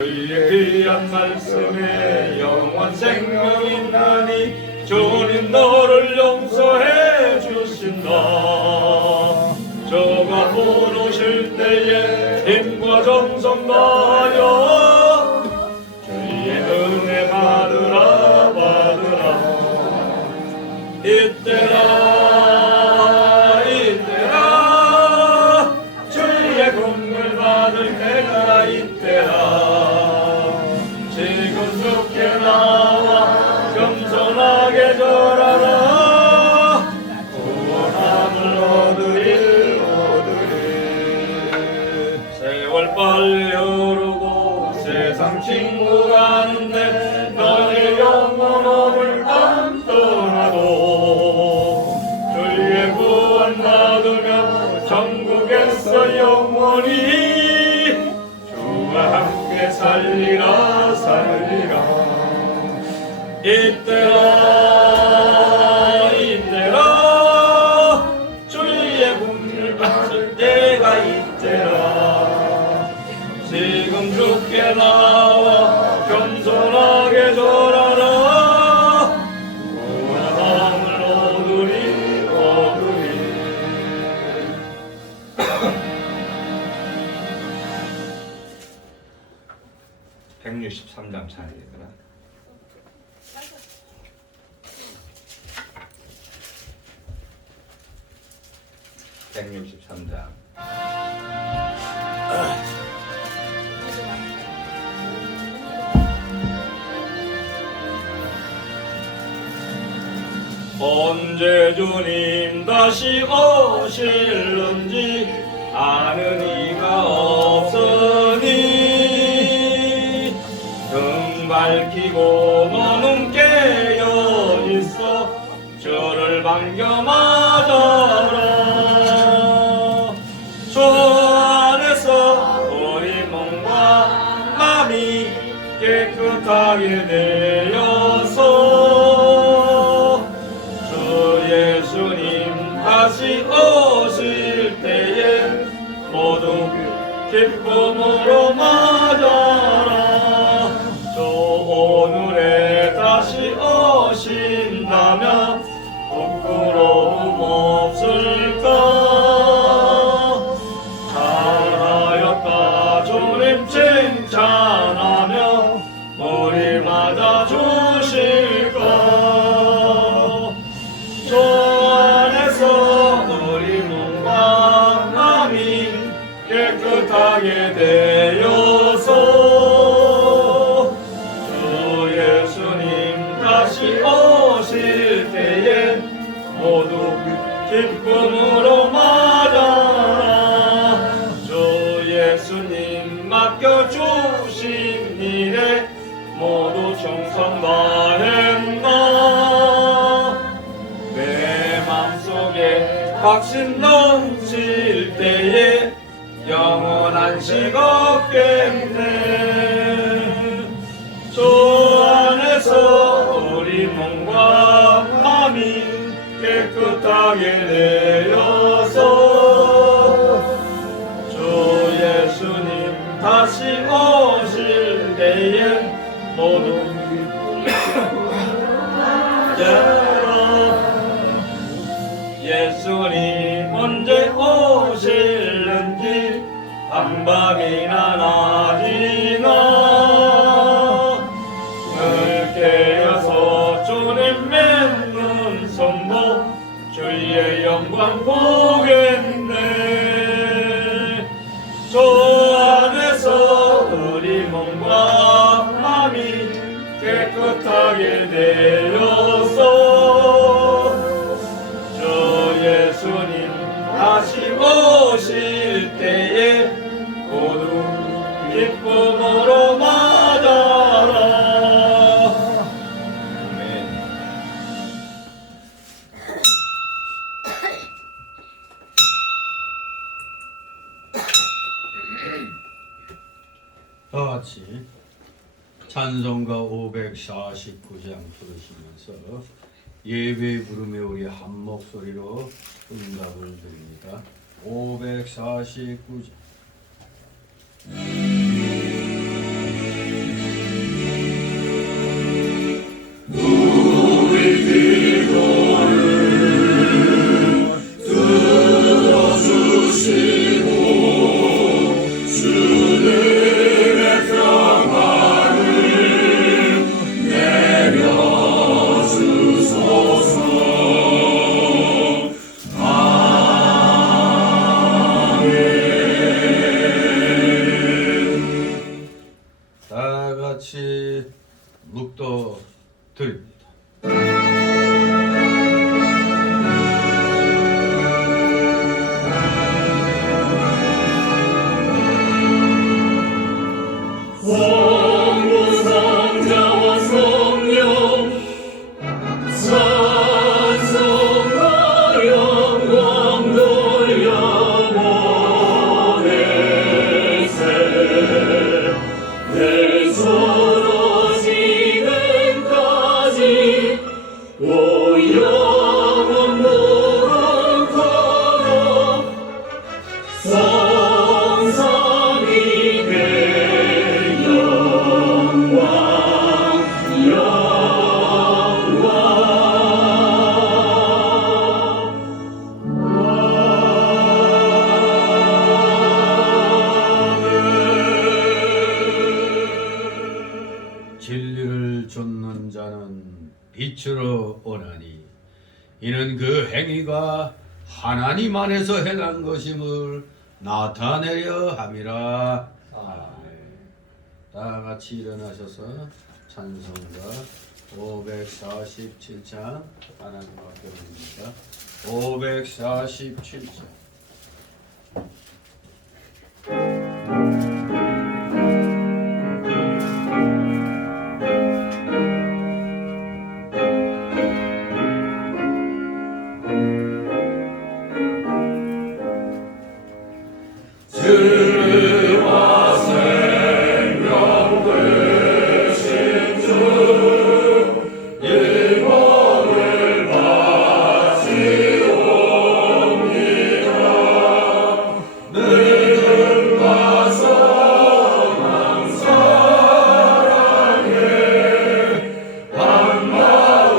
그의 귀한 말씀에 영원 생명 있나니 주님 너를 용서해 주신다. 저가 부르실 때에 힘과 정성 다하여 주의 은혜 받으라 받으라. 이때라 주의 공을 받을 때가 이때라. 지금 주께 나와 겸손하게 절하라. 구원함을 얻으리. 세월 빨리 흐르고 세상 친구 가는데 너의 영혼을 안 떠나도 주의 구원 받으며 천국에서 영원히 주와 함께 살리라. 이때라 주의 공을 받을 때가 이때라. 지금 주께 나와 겸손하게 절하라. 구원함을 얻으리. 163장 찬양이구나. 언제 주님 다시 오실는지 아는 이가 없으니 등 밝히고 너는 깨어 있어 주를 반겨 맞아라. 주 안에서 우리 몸과 마음이 깨끗하게 되어서 주 예수님 다시 오실 때에 모두 기쁨으로 맞아라. 주 오늘에 다시 오신다면 부끄러움 없을까. 잘하였다 주님 칭찬하며 우리 맞아주실까. 주 안에서 우리 몸과 마음이 깨끗하게 되어서 주 예수님 다시 오실 때에 모두 기쁨으로 맞아라. 주 예수님 맡겨주신 일에 모두 충성 다했나. 내 맘속에 확신 넘칠 때에 영원한 안식 얻겠네. 주 안에서 우리 몸과 마음이 깨끗하게 되어서 주 예수님 다시 오실 때에 모두 예수님 언제 오실는지 한밤이나 낮이나 늘 깨어서 주님 맺는 손도 주의 영광 보겠네. 주 안에서 우리 몸과 마음이 깨끗하게 되어서 주 예수님 다시 오실 때에 모두 기쁨으로 맞아라. 아멘. 다 같이 찬송가 549장 부르시면서 예배 부르며 우리 한 목소리로 응답을 드립니다. 549장 다 같이 묵도 드립니다. 성부성자와 성령 찬송과 영광 돌려보내세 내 서로 지금까지 오 영원 무릇하여 성삼위께 영광 진리를 좇는 자는 빛으로 오나니 이는 그 행위가 하나님 안에서 행한 것임을 나타내려 함이라. 다 같이 일어나셔서 찬송가 547장 하나님 앞에 옵니다. 547장. 주와 생명 되신 주 일복을 바치옵니다. 믿음과 소망 사랑에 한마음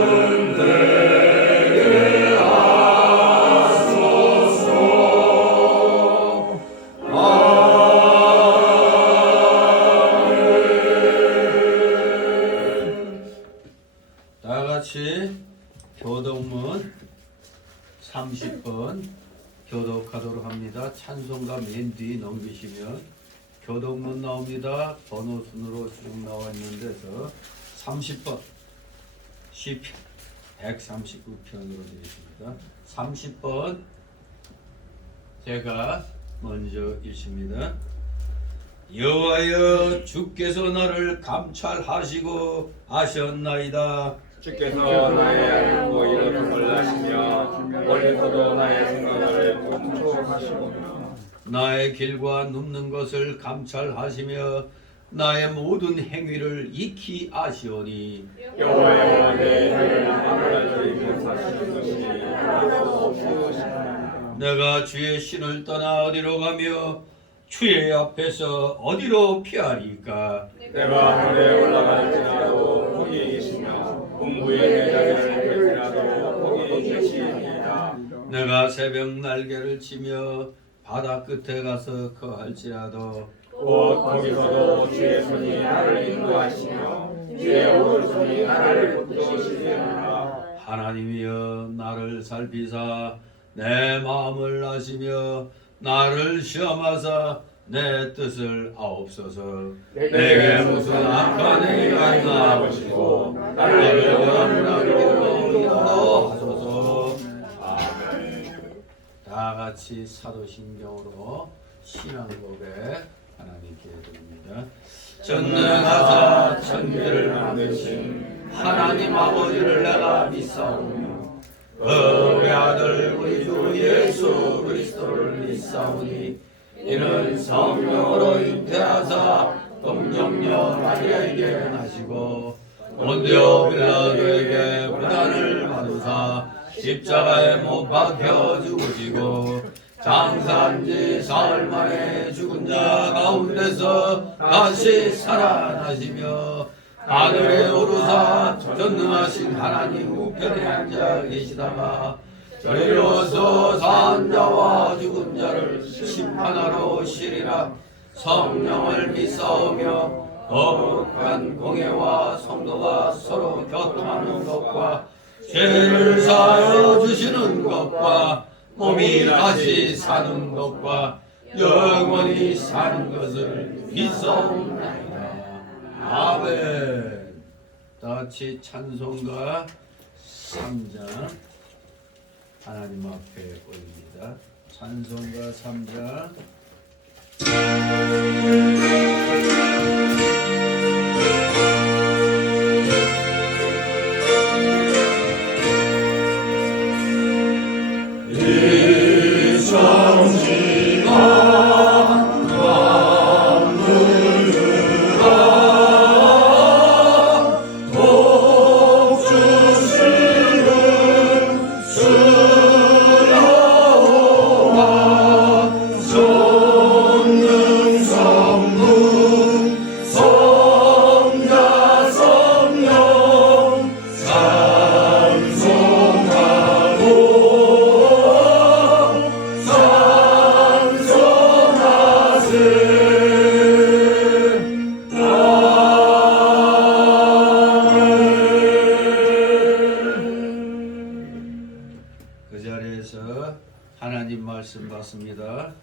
되게 하소서. 다 같이 교독문 30번 교독하도록 합니다. 찬송가 맨 뒤 넘기시면 교독문 나옵니다. 번호 순으로 쭉 나와 있는 데서 30번 시편 139편으로 되어 있습니다. 30번 제가 먼저 읽습니다. 여호와여 주께서 나를 감찰하시고 하셨나이다. 주께서 나의 알고 이르는 걸 아시며 멀리서도 나의 생각을 통촉하시오며 나의 길과 눕는 것을 감찰하시며 나의 모든 행위를 익히 아시오니 여호와여 내 혀를 하늘에 못하시는 것이 하나도 없으시나이다. 내가 주의 신을 떠나 어디로 가며 주의 앞에서 어디로 피하리까. 내가 하늘에 올라갈지라도 거기 계시며 공부에 내 자리를 펼지라도 거기 계시니이다. 내가 새벽 날개를 치며 바다 끝에 가서 거할지라도 곧 거기서도 주의 손이 나를 인도하시며 주의 오른손이 나를 붙드시리라. 하나님이여 나를 살피사 내 마음을 아시며 나를 시험하사 내 뜻을 아옵소서. 내게 무슨 악한 행위가 있나 보시고 나를 영원한 길로 인도하소서. 다 같이 사도신경으로 신앙 고백 하나님께 드립니다. 전능하사 천지를 만드신 하나님 아버지를 내가 믿사오며 그의 아들 우리 주 예수 그리스도를 믿사오니 이는 성령으로 잉태하사 동정녀 마리아에게 나시고 본디오 빌라도에게 고난을 받으사 십자가에 못 박혀 죽으시고 장사한지 사흘 만에 죽은 자 가운데서 다시 살아나시며 하늘에 오르사 전능하신 하나님 우편에 앉아 계시다가 저리로서 산 자와 죽은 자를 심판하러 오시리라. 성령을 믿사오며 거룩한 공예와 성도가 서로 교통하는 것과 죄를 사하여 주시는 것과 몸이 다시 사는 것과 영원히 사는 것을 믿사옵나이다. 아멘. 다 같이 찬송가 3장 하나님 앞에 올립니다. 찬송가 3장. 그 자리에서 하나님 말씀 받습니다.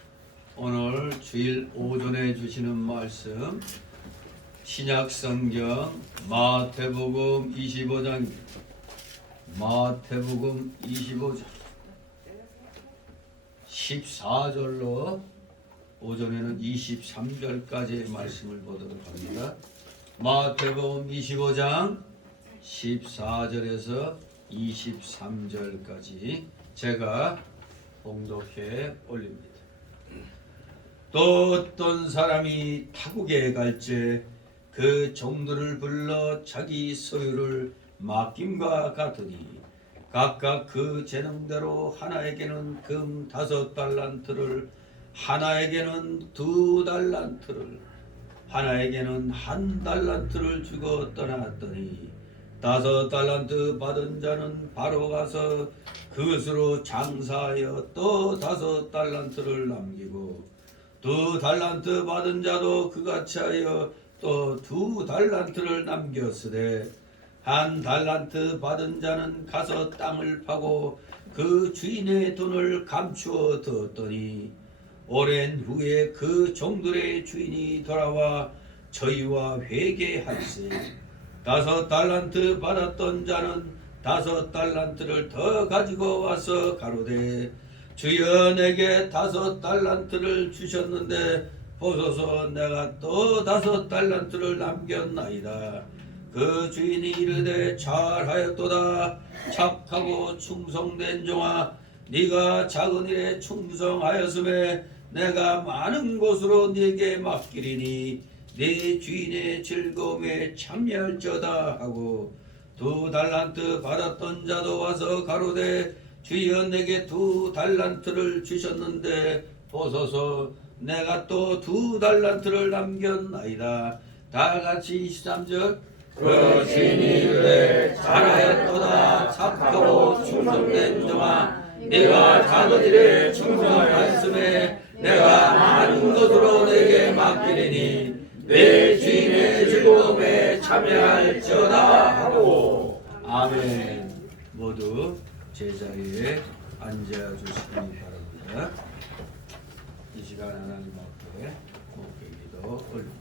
오늘 주일 오전에 주시는 말씀 신약 성경 마태복음 25장입니다. 마태복음 25장 14절로 오전에는 23절까지의 말씀을 보도록 합니다. 마태복음 25장 14절에서 23절까지 제가 봉독해 올립니다. 또 어떤 사람이 타국에 갈지 그 종들을 불러 자기 소유를 맡김과 같으니 각각 그 재능대로 하나에게는 금 5달란트를 하나에게는 2달란트를 하나에게는 1달란트를 주고 떠났더니 5달란트 받은 자는 바로 가서 그것으로 장사하여 또 5달란트를 남기고 2달란트 받은 자도 그같이 하여 또 2달란트를 남겼으되 1달란트 받은 자는 가서 땅을 파고 그 주인의 돈을 감추어 두었더니 오랜 후에 그 종들의 주인이 돌아와 저희와 회개할세 5달란트 받았던 자는 5달란트를 더 가지고 와서 가로되 주여 내게 5달란트를 주셨는데 보소서 내가 또 5달란트를 남겼나이다. 그 주인이 이르되 잘하였도다 착하고 충성된 종아 네가 작은 일에 충성하였음에 내가 많은 곳으로 네게 맡기리니 네 주인의 즐거움에 참여할지어다 하고 2달란트 받았던 자도 와서 가로되 주여 내게 2달란트를 주셨는데 보소서 내가 또 2달란트를 남겼나이다. 다 같이 23절 그 주인이 이르되 잘하였도다 착하고 충성된 종아 네가 작은 일에 충성하였음에 내가 많은 것으로 내게 맡기리니 내 주인의 즐거움에 참여할지어다 하고 아멘. 모두 제자리에 앉아주시기 바랍니다. 이 시간 하나님 앞에 목회기도 올립니다.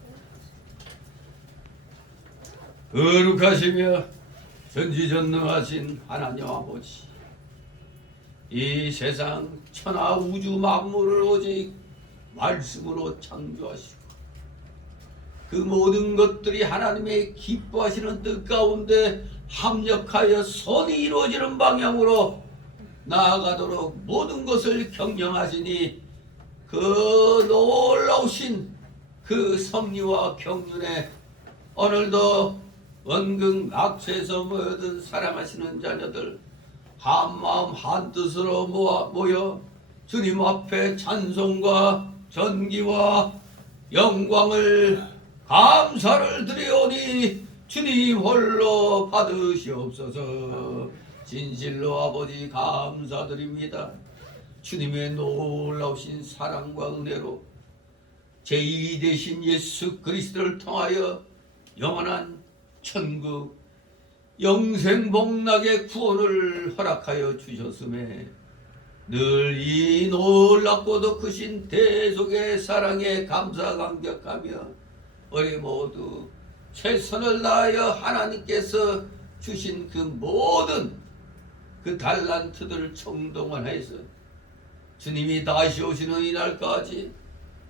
거룩하시며 전지전능하신 하나님 아버지, 이 세상 천하 우주 만물을 오직 말씀으로 창조하시고 그 모든 것들이 하나님의 기뻐하시는 뜻 가운데 합력하여 선이 이루어지는 방향으로 나아가도록 모든 것을 경영하시니 그 놀라우신 그 섭리와 경륜에 오늘도 원근 낙처에서 모여든 사랑하시는 자녀들 한마음 한뜻으로 모여 주님 앞에 찬송과 전기와 영광을 감사를 드리오니 주님 홀로 받으시옵소서. 진실로 아버지 감사드립니다. 주님의 놀라우신 사랑과 은혜로 제2 되신 예수 그리스도를 통하여 영원한 천국 영생 복락의 구원을 허락하여 주셨음에 늘 이 놀랍고도 크신 대속의 사랑에 감사 감격하며 우리 모두 최선을 다하여 하나님께서 주신 그 모든 그 달란트들을 총동원해서 주님이 다시 오시는 이날까지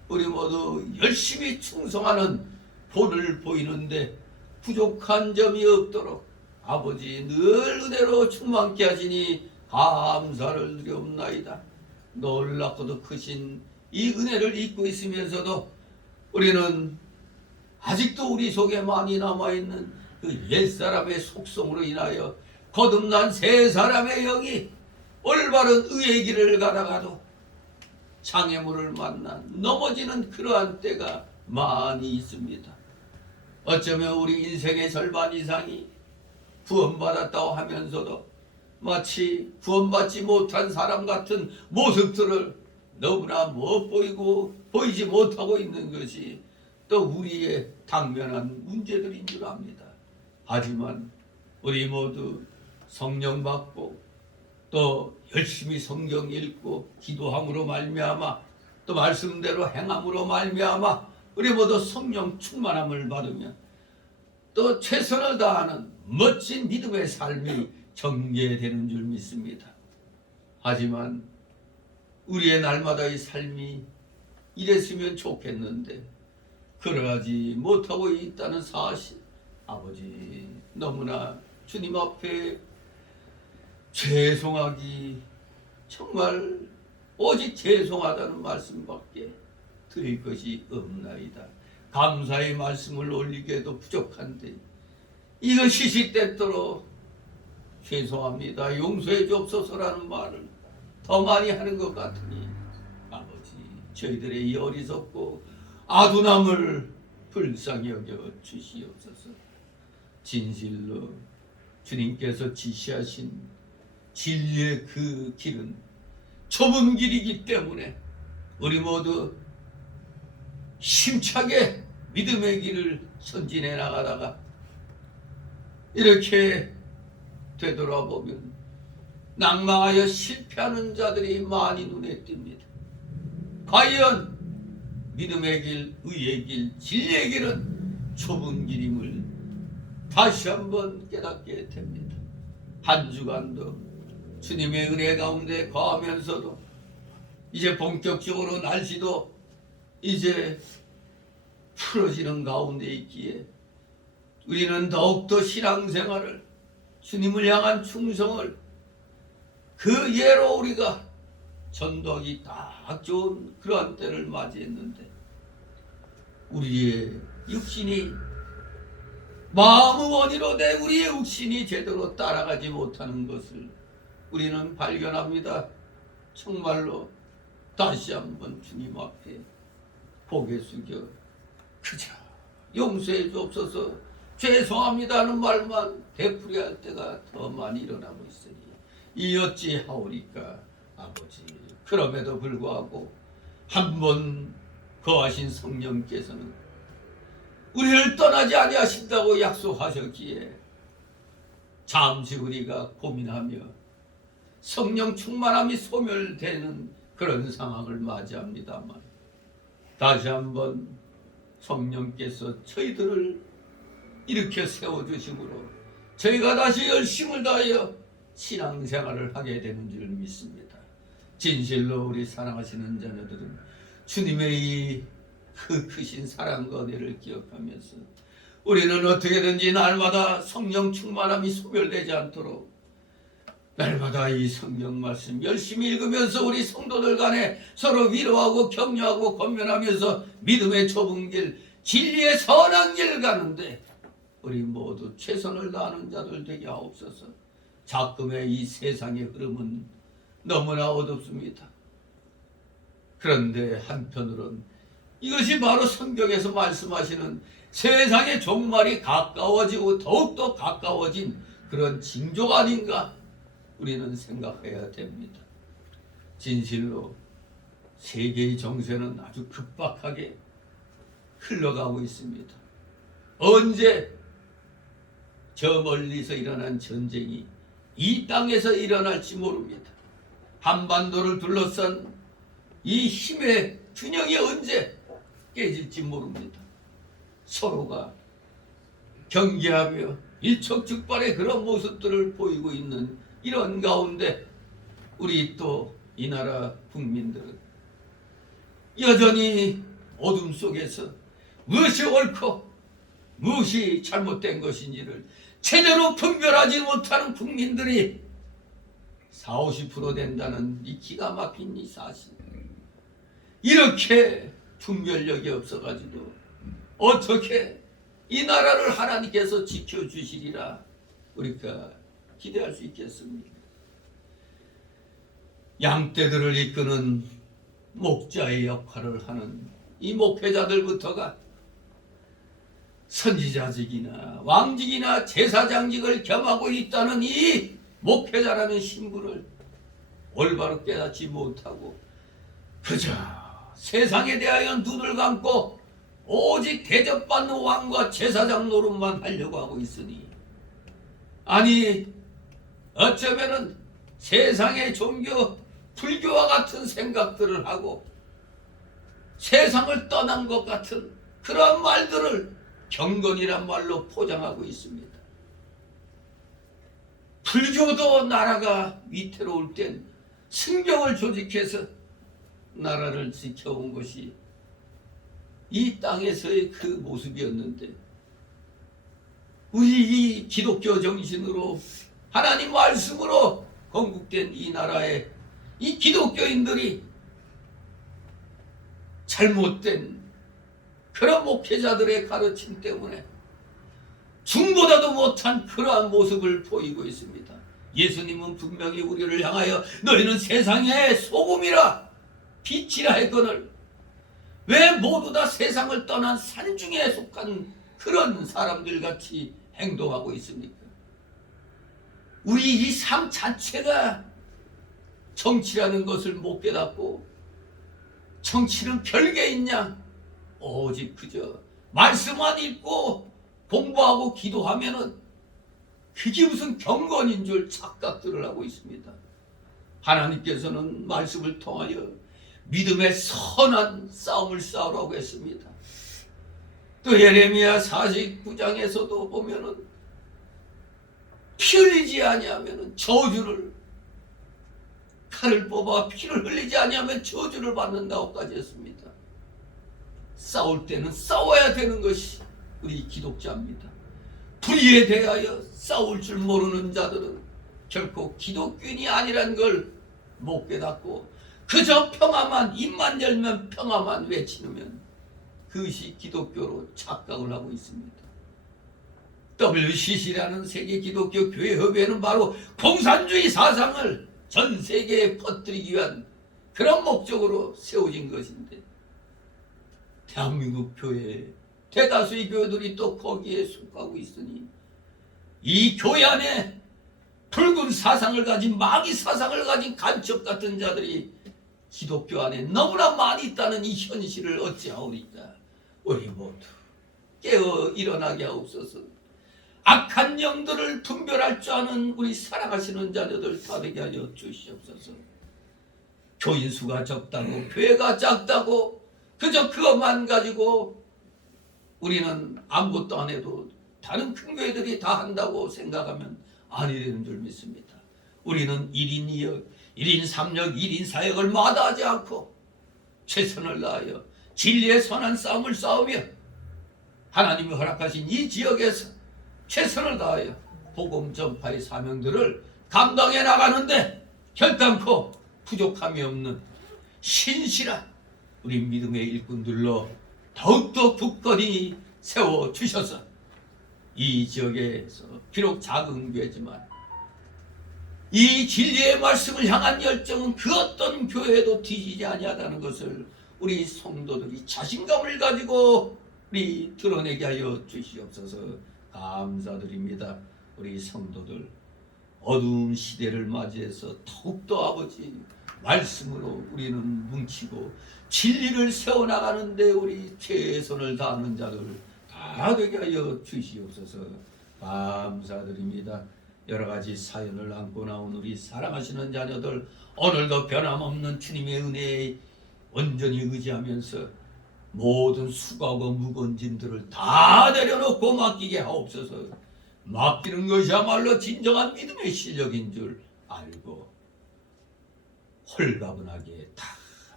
우리 모두 열심히 충성하는 본을 보이는데 부족한 점이 없도록 아버지 늘 은혜로 충만케 하시니 감사를 드리옵나이다. 놀랍고도 크신 이 은혜를 잊고 있으면서도 우리는 아직도 우리 속에 많이 남아있는 그 옛사람의 속성으로 인하여 거듭난 새 사람의 영이 올바른 의의 길을 가다가도 장애물을 만나 넘어지는 그러한 때가 많이 있습니다. 어쩌면 우리 인생의 절반 이상이 구원받았다고 하면서도 마치 구원받지 못한 사람 같은 모습들을 너무나 못 보이고 보이지 못하고 있는 것이 또 우리의 당면한 문제들인 줄 압니다. 하지만 우리 모두 성령 받고 또 열심히 성경 읽고 기도함으로 말미암아 또 말씀대로 행함으로 말미암아 우리 모두 성령 충만함을 받으면 또 최선을 다하는 멋진 믿음의 삶이 전개되는 줄 믿습니다. 하지만 우리의 날마다의 삶이 이랬으면 좋겠는데 그러하지 못하고 있다는 사실, 아버지 너무나 주님 앞에 죄송하기 정말 오직 죄송하다는 말씀밖에 드릴 것이 없나이다. 감사의 말씀을 올리기에도 부족한데 이거 시시때때로 죄송합니다, 용서해 주옵소서라는 말을 더 많이 하는 것 같으니 아버지 저희들의 이 어리석고 아둔함을 불쌍히 여겨 주시옵소서. 진실로 주님께서 지시하신 진리의 그 길은 좁은 길이기 때문에 우리 모두 힘차게 믿음의 길을 선진해 나가다가 이렇게 되돌아보면 낙망하여 실패하는 자들이 많이 눈에 띕니다. 과연 믿음의 길, 의의 길, 진리의 길은 좁은 길임을 다시 한번 깨닫게 됩니다. 한 주간도 주님의 은혜 가운데 거하면서도 이제 본격적으로 날씨도 이제 풀어지는 가운데 있기에 우리는 더욱더 신앙생활을, 주님을 향한 충성을 그 예로 우리가 전도하기 딱 좋은 그러한 때를 맞이했는데 우리의 육신이 마음의 원이로 내 우리의 육신이 제대로 따라가지 못하는 것을 우리는 발견합니다. 정말로 다시 한번 주님 앞에 고개 숙여 그저 용서해 주옵소서, 죄송합니다는 말만 되풀이할 때가 더 많이 일어나고 있으니 이 어찌하오리까. 아버지 그럼에도 불구하고 한번 거하신 성령께서는 우리를 떠나지 아니하신다고 약속하셨기에 잠시 우리가 고민하며 성령 충만함이 소멸되는 그런 상황을 맞이합니다만 다시 한번 성령께서 저희들을 이렇게 세워주심으로 저희가 다시 열심을 다하여 신앙생활을 하게 되는 줄 믿습니다. 진실로 우리 사랑하시는 자녀들은 주님의 이 그 크신 사랑과 은혜를 기억하면서 우리는 어떻게든지 날마다 성령 충만함이 소멸되지 않도록 날마다 이 성경 말씀 열심히 읽으면서 우리 성도들 간에 서로 위로하고 격려하고 권면하면서 믿음의 좁은 길, 진리의 선한 길 가는데 우리 모두 최선을 다하는 자들 되게 하옵소서. 작금의 이 세상의 흐름은 너무나 어둡습니다. 그런데 한편으론 이것이 바로 성경에서 말씀하시는 세상의 종말이 가까워지고 더욱더 가까워진 그런 징조가 아닌가 우리는 생각해야 됩니다. 진실로 세계의 정세는 아주 급박하게 흘러가고 있습니다. 언제 저 멀리서 일어난 전쟁이 이 땅에서 일어날지 모릅니다. 한반도를 둘러싼 이 힘의 균형이 언제 깨질지 모릅니다. 서로가 경계하며 일촉즉발의 그런 모습들을 보이고 있는 이런 가운데 우리 또 이 나라 국민들은 여전히 어둠 속에서 무엇이 옳고 무엇이 잘못된 것인지를 제대로 분별하지 못하는 국민들이 40, 50% 된다는 이 기가 막힌 이 사실. 이렇게 분별력이 없어가지고 어떻게 이 나라를 하나님께서 지켜주시리라 우리가 기대할 수 있겠습니까? 양떼들을 이끄는 목자의 역할을 하는 이 목회자들부터가 선지자직이나 왕직이나 제사장직을 겸하고 있다는 이 목회자라는 신분을 올바로 깨닫지 못하고 그저 세상에 대하여 눈을 감고 오직 대접받는 왕과 제사장 노릇만 하려고 하고 있으니 아니 어쩌면은 세상의 종교 불교와 같은 생각들을 하고 세상을 떠난 것 같은 그런 말들을 경건이란 말로 포장하고 있습니다. 불교도 나라가 위태로울 땐 승경을 조직해서 나라를 지켜온 것이 이 땅에서의 그 모습이었는데 우리 이 기독교 정신으로 하나님 말씀으로 건국된 이 나라의 이 기독교인들이 잘못된 그런 목회자들의 가르침 때문에 중보다도 못한 그러한 모습을 보이고 있습니다. 예수님은 분명히 우리를 향하여 너희는 세상의 소금이라 빛이라 했거늘 왜 모두 다 세상을 떠난 산중에 속한 그런 사람들 같이 행동하고 있습니까? 우리 이 삶 자체가 정치라는 것을 못 깨닫고 정치는 별게 있냐? 오직 그저 말씀만 읽고 공부하고 기도하면은 그게 무슨 경건인 줄 착각들을 하고 있습니다. 하나님께서는 말씀을 통하여 믿음의 선한 싸움을 싸우라고 했습니다. 또 예레미야 49장에서도 보면은 피 흘리지 아니하면은 저주를 칼을 뽑아 피를 흘리지 아니하면 저주를 받는다고까지 했습니다. 싸울 때는 싸워야 되는 것이 우리 기독자입니다. 불의에 대하여 싸울 줄 모르는 자들은 결코 기독교인이 아니란 걸 못 깨닫고 그저 평화만 입만 열면 평화만 외치면 그것이 기독교로 착각을 하고 있습니다. WCC라는 세계 기독교 교회 협의회는 바로 공산주의 사상을 전 세계에 퍼뜨리기 위한 그런 목적으로 세워진 것인데 대한민국 교회 대다수의 교회들이 또 거기에 속하고 있으니 이 교회 안에 붉은 사상을 가진 마귀 사상을 가진 간첩 같은 자들이 기독교 안에 너무나 많이 있다는 이 현실을 어찌하오리까. 우리 모두 깨어 일어나게 하옵소서. 악한 영들을 분별할 줄 아는 우리 사랑하시는 자녀들 다 되게 하여 주시옵소서. 교인 수가 적다고 교회가 작다고 그저 그것만 가지고 우리는 아무것도 안 해도 다른 큰 교회들이 다 한다고 생각하면 아니 되는 줄 믿습니다. 우리는 1인 2역, 1인 3역, 1인 4역을 마다하지 않고 최선을 다하여 진리의 선한 싸움을 싸우며 하나님이 허락하신 이 지역에서 최선을 다하여 복음 전파의 사명들을 감당해 나가는데 결단코 부족함이 없는 신실한 우리 믿음의 일꾼들로 더욱더 굳건히 세워주셔서 이 지역에서 비록 작은 교회지만 이 진리의 말씀을 향한 열정은 그 어떤 교회에도 뒤지지 아니하다는 것을 우리 성도들이 자신감을 가지고 우리 드러내게 하여 주시옵소서. 감사드립니다. 우리 성도들 어두운 시대를 맞이해서 더욱더 아버지 말씀으로 우리는 뭉치고 진리를 세워나가는데 우리 최선을 다하는 자들 다 되게 하여 주시옵소서. 감사드립니다. 여러 가지 사연을 안고 나온 우리 사랑하시는 자녀들 오늘도 변함없는 주님의 은혜에 온전히 의지하면서 모든 수고하고 무거운 짐들을 다 내려놓고 맡기게 하옵소서. 맡기는 것이야말로 진정한 믿음의 실력인 줄 알고 홀가분하게 다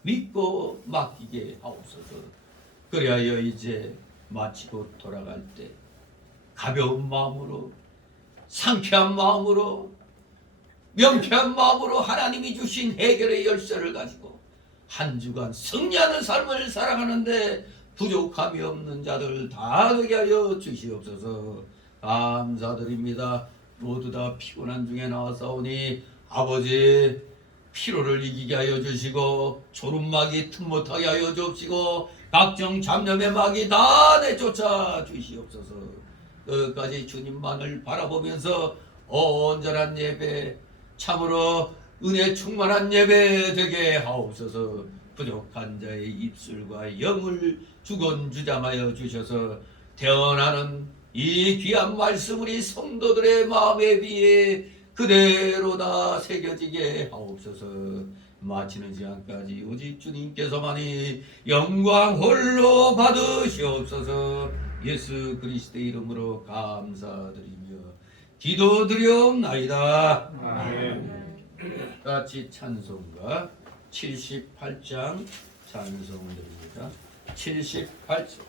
믿고 맡기게 하옵소서. 그리하여 이제 마치고 돌아갈 때 가벼운 마음으로, 상쾌한 마음으로, 명쾌한 마음으로 하나님이 주신 해결의 열쇠를 가지고 한 주간 승리하는 삶을 살아가는데 부족함이 없는 자들 다 되게 하여 주시옵소서. 감사드립니다. 모두 다 피곤한 중에 나와사오니 아버지 피로를 이기게 하여 주시고 졸음막이 틈 못하게 하여 주옵시고 각종 잡념의 막이 다 내쫓아 주시옵소서. 끝까지 주님만을 바라보면서 온전한 예배, 참으로 은혜 충만한 예배 되게 하옵소서. 부족한 자의 입술과 영을 주건주장하여 주셔서 태어나는 이 귀한 말씀 우리 성도들의 마음에 비해 그대로 다 새겨지게 하옵소서. 마치는 시간까지 오직 주님께서만이 영광 홀로 받으시옵소서. 예수 그리스도의 이름으로 감사드리며 기도드리옵나이다. 아멘. 같이 찬송가 78장 찬송드립니다. 78장.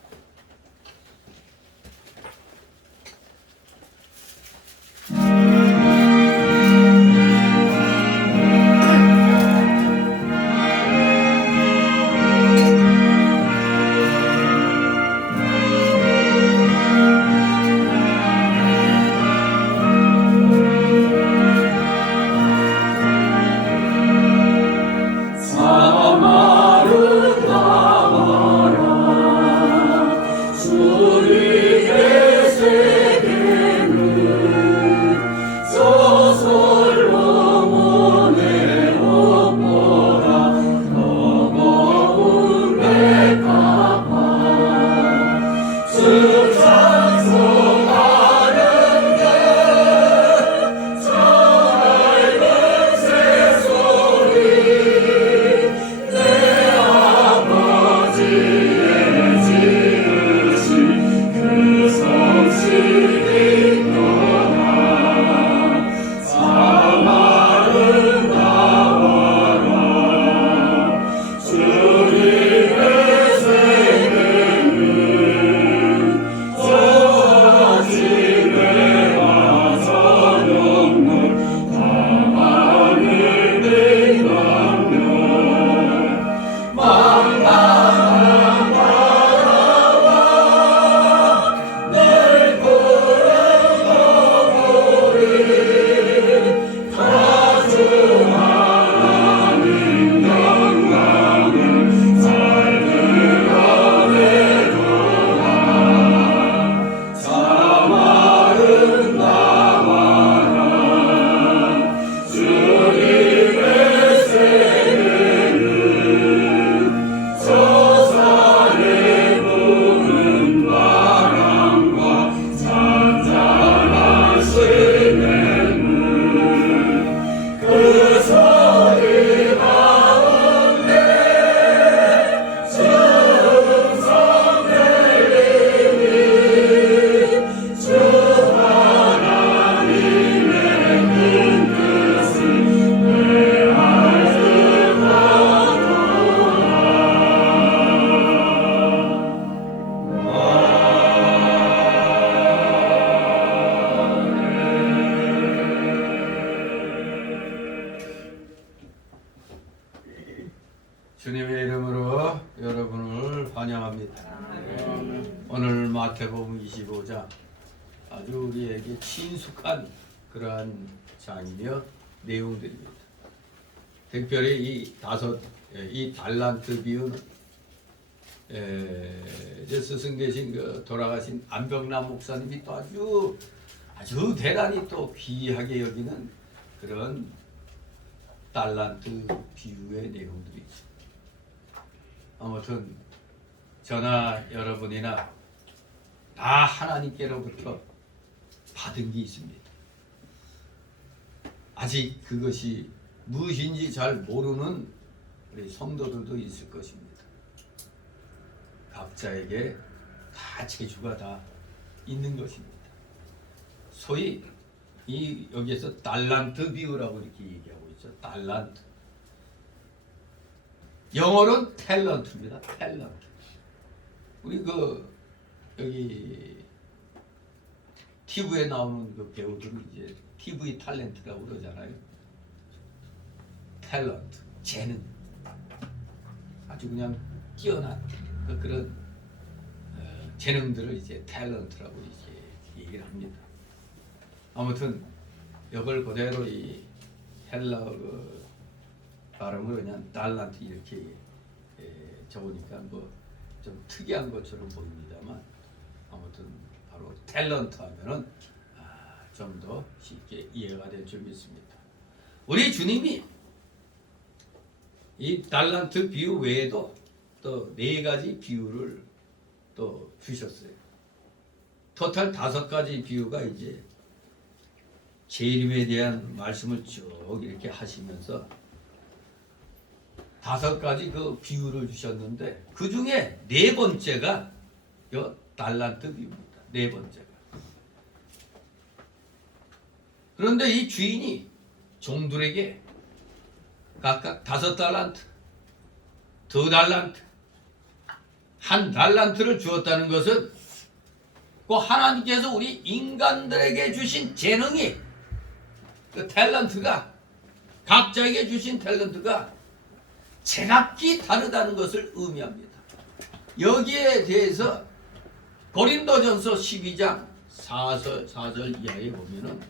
주님의 이름으로 여러분을 환영합니다. 오늘 마태복음 25장 아주 우리에게 친숙한 그러한 장이며 내용들입니다. 특별히 이 달란트 비유는 이제 스승 되신 그 돌아가신 안병남 목사님이 또 아주 대단히 또 귀하게 여기는 그런 달란트 비유의 내용들이죠. 아무튼 저나 여러분이나 다 하나님께로부터 받은 게 있습니다. 아직 그것이 무엇인지 잘 모르는 우리 성도들도 있을 것입니다. 그 각자에게 다 재주가 다 있는 것입니다. 소위 이 여기에서 달란트 비유라고 이렇게 얘기하고 있죠. 달란트. 영어로는 탤런트입니다. 탤런트. 우리 여기 TV에 나오는 그 배우들은 이제 TV 탤런트라고 그러잖아요. 탤런트, 재능. 아주 그냥 뛰어난 그런 재능들을 이제 탤런트라고 이렇게 얘기를 합니다. 아무튼 이걸 그대로 이 헬라 발음으로 그냥 달란트 이렇게 적으니까 뭐 좀 특이한 것처럼 보입니다만 아무튼 바로 탤런트 하면은 좀 더 쉽게 이해가 될 줄 믿습니다. 우리 주님이 이 달란트 비유 외에도 또 4가지 비유를 또 주셨어요. 토탈 5가지 비유가 이제 재림에 대한 말씀을 쭉 이렇게 하시면서 5가지 그 비유를 주셨는데 그 중에 4번째가 요 달란트 비유입니다. 4번째가. 그런데 이 주인이 종들에게 각각 5달란트, 2달란트, 1달란트를 주었다는 것은 그 하나님께서 우리 인간들에게 주신 재능이 그 탤런트가 각자에게 주신 탤런트가 제각기 다르다는 것을 의미합니다. 여기에 대해서 고린도전서 12장 4절 이하에 보면은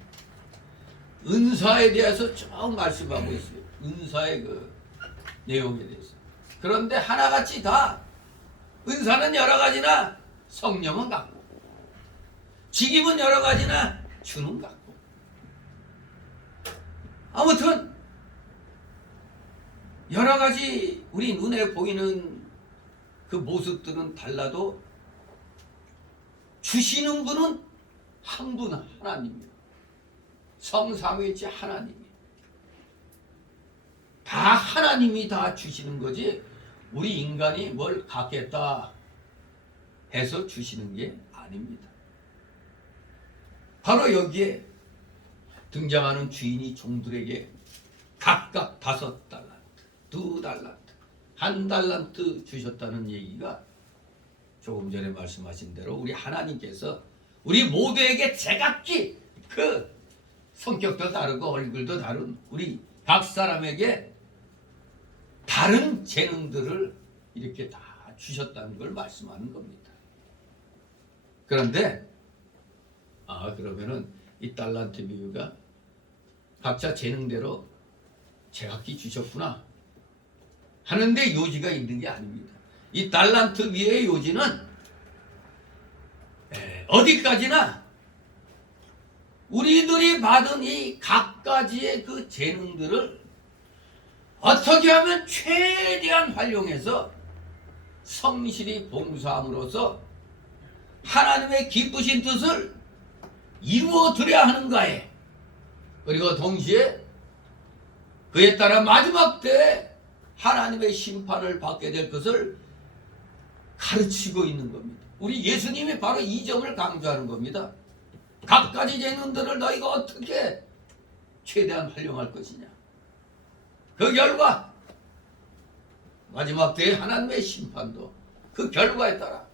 은사에 대해서 쭉 말씀하고 있어요. 은사의 그 내용에 대해서. 그런데 하나같이 다 은사는 여러 가지나 성령은 같고 직임은 여러 가지나 주는 같고 아무튼 여러 가지 우리 눈에 보이는 그 모습들은 달라도 주시는 분은 한 분 하나님이에요. 성삼위일체 하나님이. 다 하나님이 다 주시는 거지 우리 인간이 뭘 갖겠다 해서 주시는 게 아닙니다. 바로 여기에 등장하는 주인이 종들에게 각각 5달란트, 2달란트, 1달란트 주셨다는 얘기가 조금 전에 말씀하신 대로 우리 하나님께서 우리 모두에게 제각기 그 성격도 다르고 얼굴도 다른 우리 각 사람에게 다른 재능들을 이렇게 다 주셨다는 걸 말씀하는 겁니다. 그런데 그러면은 이 달란트 비유가 각자 재능대로 제각기 주셨구나 하는데 요지가 있는 게 아닙니다. 이 달란트 비유의 요지는 어디까지나 우리들이 받은 이 각가지의 그 재능들을 어떻게 하면 최대한 활용해서 성실히 봉사함으로써 하나님의 기쁘신 뜻을 이루어드려야 하는가에 그리고 동시에 그에 따라 마지막 때에 하나님의 심판을 받게 될 것을 가르치고 있는 겁니다. 우리 예수님이 바로 이 점을 강조하는 겁니다. 각가지 재능들을 너희가 어떻게 최대한 활용할 것이냐. 그 결과 마지막 때에 하나님의 심판도 그 결과에 따라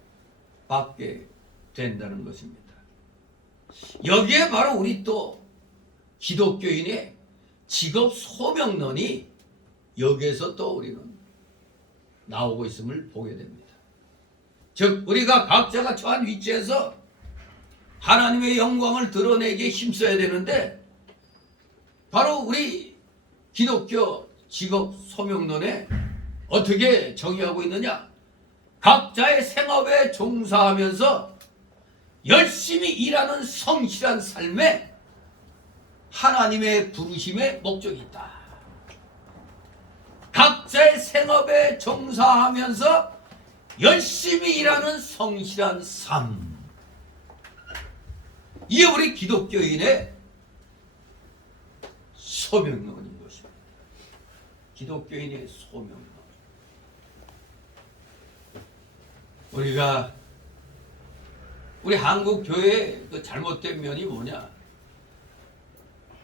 받게 된다는 것입니다. 여기에 바로 우리 또 기독교인의 직업 소명론이 여기에서 또 우리는 나오고 있음을 보게 됩니다. 즉 우리가 각자가 처한 위치에서 하나님의 영광을 드러내기에 힘써야 되는데 바로 우리 기독교 직업 소명론에 어떻게 정의하고 있느냐? 각자의 생업에 종사하면서 열심히 일하는 성실한 삶에 하나님의 부르심의 목적이 있다. 각자의 생업에 종사하면서 열심히 일하는 성실한 삶. 이게 우리 기독교인의 소명론인 것입니다. 기독교인의 소명론. 우리가 우리 한국 교회의 그 잘못된 면이 뭐냐?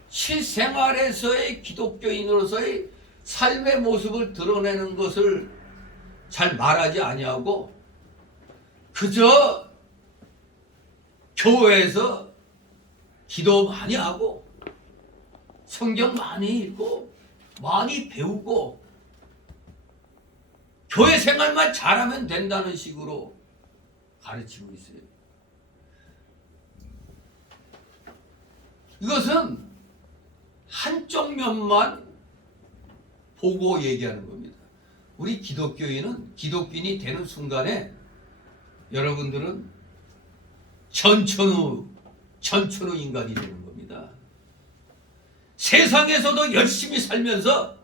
실생활에서의 기독교인으로서의 삶의 모습을 드러내는 것을 잘 말하지 아니하고 그저 교회에서 기도 많이 하고 성경 많이 읽고 많이 배우고 교회 생활만 잘하면 된다는 식으로 가르치고 있어요. 이것은 한쪽 면만 보고 얘기하는 겁니다. 우리 기독교인은 기독교인이 되는 순간에 여러분들은 전천후 인간이 되는 겁니다. 세상에서도 열심히 살면서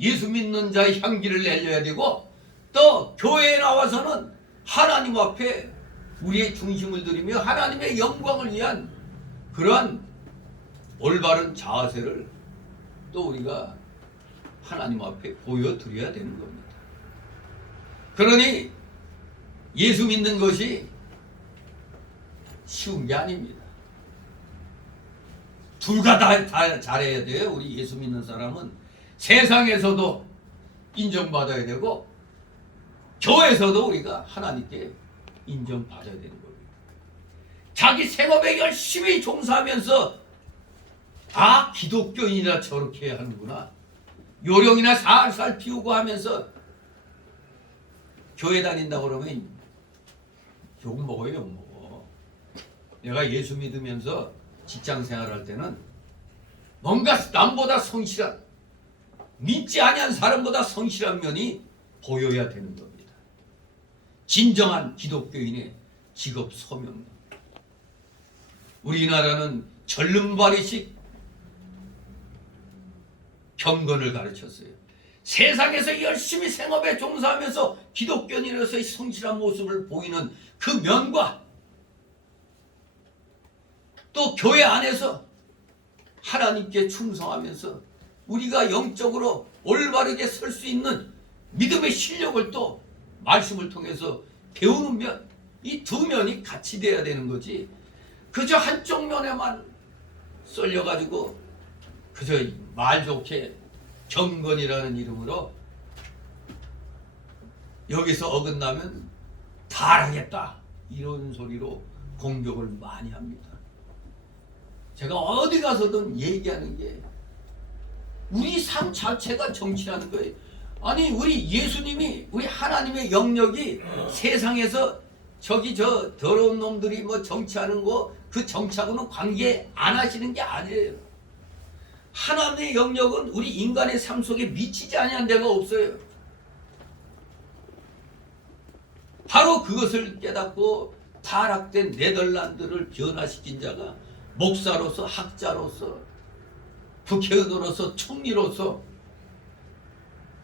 예수 믿는 자의 향기를 내려야 되고 또 교회에 나와서는 하나님 앞에 우리의 중심을 들이며 하나님의 영광을 위한 그러한 올바른 자세를 또 우리가 하나님 앞에 보여드려야 되는 겁니다. 그러니 예수 믿는 것이 쉬운 게 아닙니다. 둘 다 잘해야 돼요. 우리 예수 믿는 사람은 세상에서도 인정받아야 되고 교회에서도 우리가 하나님께 인정받아야 되는 겁니다. 자기 생업에 열심히 종사하면서 다 기독교인이라 저렇게 하는구나. 요령이나 살살 피우고 하면서 교회 다닌다고 그러면 욕 먹어요, 욕 먹어. 내가 예수 믿으면서 직장 생활할 때는 뭔가 남보다 성실한, 믿지 아니한 사람보다 성실한 면이 보여야 되는 겁니다. 진정한 기독교인의 직업 소명. 우리나라는 절름발이식 경건을 가르쳤어요. 세상에서 열심히 생업에 종사하면서 기독교인으로서의 성실한 모습을 보이는 그 면과 또 교회 안에서 하나님께 충성하면서 우리가 영적으로 올바르게 설 수 있는 믿음의 실력을 또 말씀을 통해서 배우는 면, 이 두 면이 같이 돼야 되는 거지. 그저 한쪽 면에만 쏠려가지고 그저 말 좋게 경건이라는 이름으로 여기서 어긋나면 탈하겠다 이런 소리로 공격을 많이 합니다. 제가 어디 가서든 얘기하는 게 우리 삶 자체가 정치라는 거예요. 아니 우리 예수님이 우리 하나님의 영역이 세상에서 저기 저 더러운 놈들이 뭐 정치하는 거 그 정치하고는 관계 안 하시는 게 아니에요. 하나님의 영역은 우리 인간의 삶 속에 미치지 아니한 데가 없어요. 바로 그것을 깨닫고 타락된 네덜란드를 변화시킨 자가 목사로서 학자로서 국회의원으로서 총리로서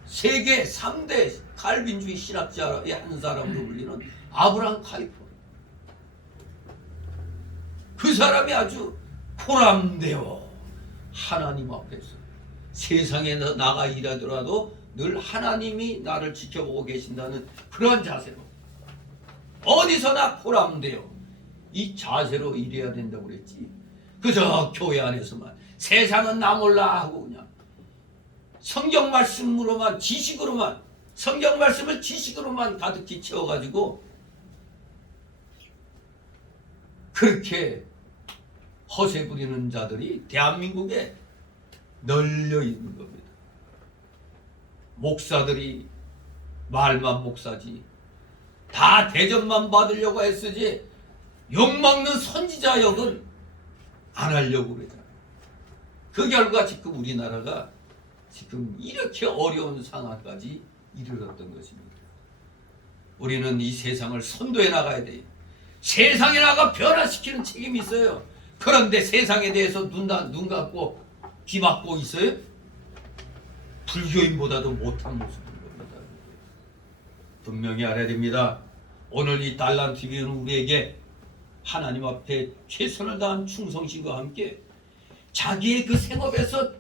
세계 3대 칼빈주의 신학자의 한 사람으로 불리는 아브라함 카이퍼. 그 사람이 아주 포람되어 하나님 앞에서 세상에 나가 일하더라도 늘 하나님이 나를 지켜보고 계신다는 그런 자세로 어디서나 포람되어 이 자세로 일해야 된다고 그랬지. 그저 교회 안에서만 세상은 나 몰라 하고 그냥 성경 말씀으로만 지식으로만 성경 말씀을 지식으로만 가득히 채워가지고 그렇게 허세 부리는 자들이 대한민국에 널려 있는 겁니다. 목사들이 말만 목사지 다 대접만 받으려고 했으지 욕먹는 선지자 역은 안 하려고 그러잖아요. 그 결과 지금 우리나라가 지금 이렇게 어려운 상황까지 이르렀던 것입니다. 우리는 이 세상을 선도해 나가야 돼요. 세상에 나가 변화시키는 책임이 있어요. 그런데 세상에 대해서 눈 감고 귀 막고 있어요? 불교인보다도 못한 모습인 겁니다. 분명히 알아야 됩니다. 오늘 이 달란TV는 우리에게 하나님 앞에 최선을 다한 충성심과 함께 자기의 그 생업에서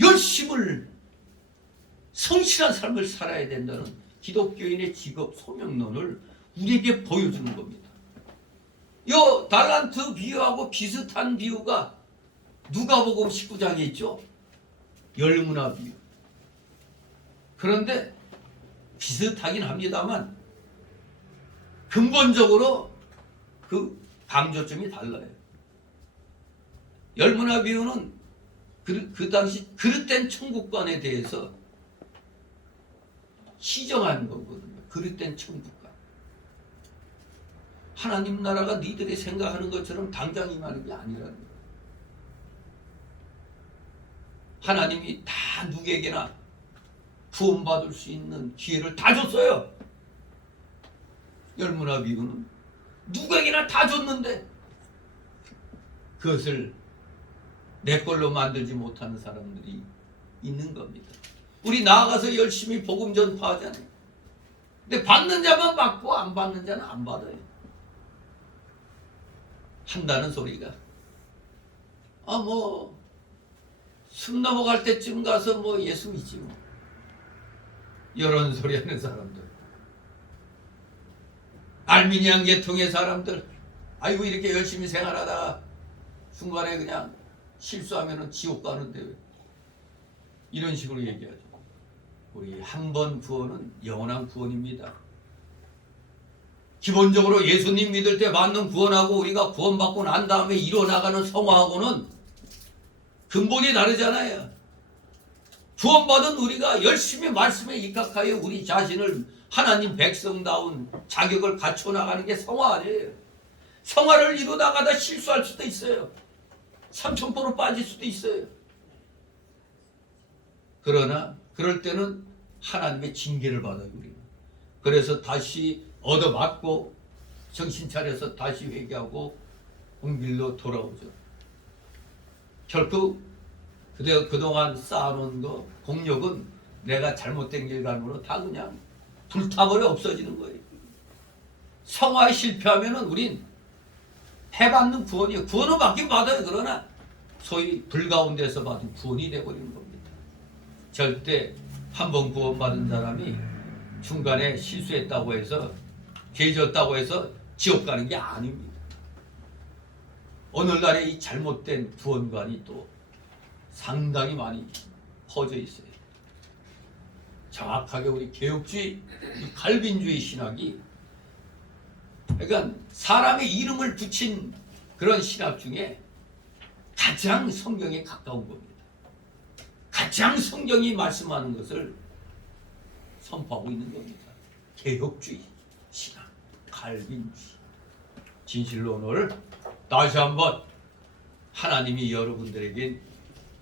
열심을 성실한 삶을 살아야 된다는 기독교인의 직업 소명론을 우리에게 보여주는 겁니다. 요 달란트 비유하고 비슷한 비유가 누가복음 19장에 있죠. 열무나 비유. 그런데 비슷하긴 합니다만 근본적으로 그 강조점이 달라요. 열무나 비유는 그 당시 그릇된 천국관에 대해서 시정하는 거거든요. 그릇된 천국관. 하나님 나라가 니들이 생각하는 것처럼 당장 임하는 게 아니라는 거예요. 하나님이 다 누구에게나 구원받을 수 있는 기회를 다 줬어요. 열무나 비유는 누구에게나 다 줬는데 그것을 내 걸로 만들지 못하는 사람들이 있는 겁니다. 우리 나아가서 열심히 복음 전파하잖아요. 근데 받는 자만 받고 안 받는 자는 안 받아요. 한다는 소리가 숨 넘어갈 때쯤 가서 예수 믿지 뭐. 이런 소리 하는 사람들. 알미니안 계통의 사람들. 아이고 이렇게 열심히 생활하다가 중간에 그냥 실수하면은 지옥 가는데 왜? 이런 식으로 얘기하죠. 우리 한 번 구원은 영원한 구원입니다. 기본적으로 예수님 믿을 때 받는 구원하고 우리가 구원받고 난 다음에 이뤄나가는 성화하고는 근본이 다르잖아요. 구원받은 우리가 열심히 말씀에 입각하여 우리 자신을 하나님 백성다운 자격을 갖춰나가는 게 성화 아니에요. 성화를 이루다가다 실수할 수도 있어요. 삼천포로 빠질 수도 있어요. 그러나 그럴 때는 하나님의 징계를 받아요. 우리는. 그래서 다시 얻어맞고 정신 차려서 다시 회개하고 본길로 돌아오죠. 결국 그동안 쌓아놓은 거 공력은 내가 잘못된 길 가므로 다 그냥 불타버려 없어지는 거예요. 성화에 실패하면은 우린 해받는 구원이에요. 구원은 받긴 받아요. 그러나 소위 불 가운데서 받은 구원이 되어버리는 겁니다. 절대 한 번 구원받은 사람이 중간에 실수했다고 해서 죄졌다고 해서 지옥 가는 게 아닙니다. 오늘날의 이 잘못된 구원관이 또 상당히 많이 퍼져 있어요. 정확하게 우리 개혁주의, 칼빈주의 신학이 그러니까 사람의 이름을 붙인 그런 신학 중에 가장 성경에 가까운 겁니다. 가장 성경이 말씀하는 것을 선포하고 있는 겁니다. 개혁주의 신학, 칼빈주의. 진실로 오늘 다시 한번 하나님이 여러분들에게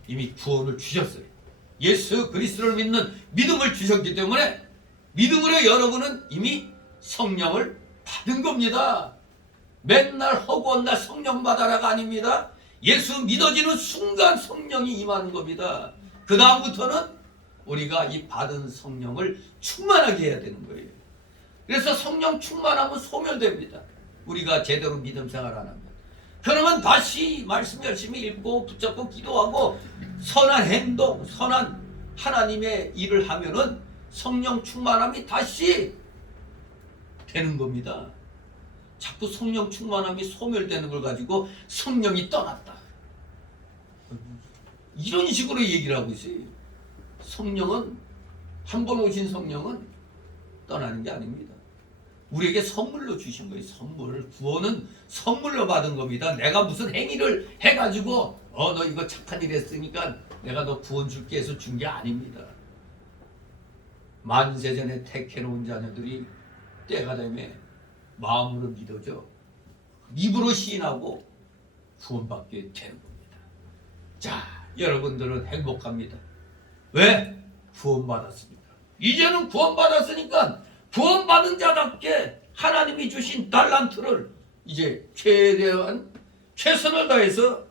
이미 구원을 주셨어요. 예수 그리스도를 믿는 믿음을 주셨기 때문에 믿음으로 여러분은 이미 성령을 받은 겁니다. 맨날 허구한 날 성령 받아라가 아닙니다. 예수 믿어지는 순간 성령이 임하는 겁니다. 그 다음부터는 우리가 이 받은 성령을 충만하게 해야 되는 거예요. 그래서 성령 충만하면 소멸됩니다. 우리가 제대로 믿음 생활 안 하면. 그러면 다시 말씀 열심히 읽고 붙잡고 기도하고 선한 행동, 선한 하나님의 일을 하면은 성령 충만함이 다시 되는 겁니다. 자꾸 성령 충만함이 소멸되는 걸 가지고 성령이 떠났다. 이런 식으로 얘기를 하고 있어요. 성령은 한 번 오신 성령은 떠나는 게 아닙니다. 우리에게 선물로 주신 거예요. 선물. 구원은 선물로 받은 겁니다. 내가 무슨 행위를 해가지고 너 이거 착한 일 했으니까 내가 너 구원 줄게 해서 준 게 아닙니다. 만세전에 택해놓은 자녀들이 때가 되면 마음으로 믿어져 입으로 시인하고 구원받게 되는 겁니다. 자, 여러분들은 행복합니다. 왜? 구원받았으니까. 이제는 구원받았으니까 구원받은 자답게 하나님이 주신 달란트를 이제 최대한 최선을 다해서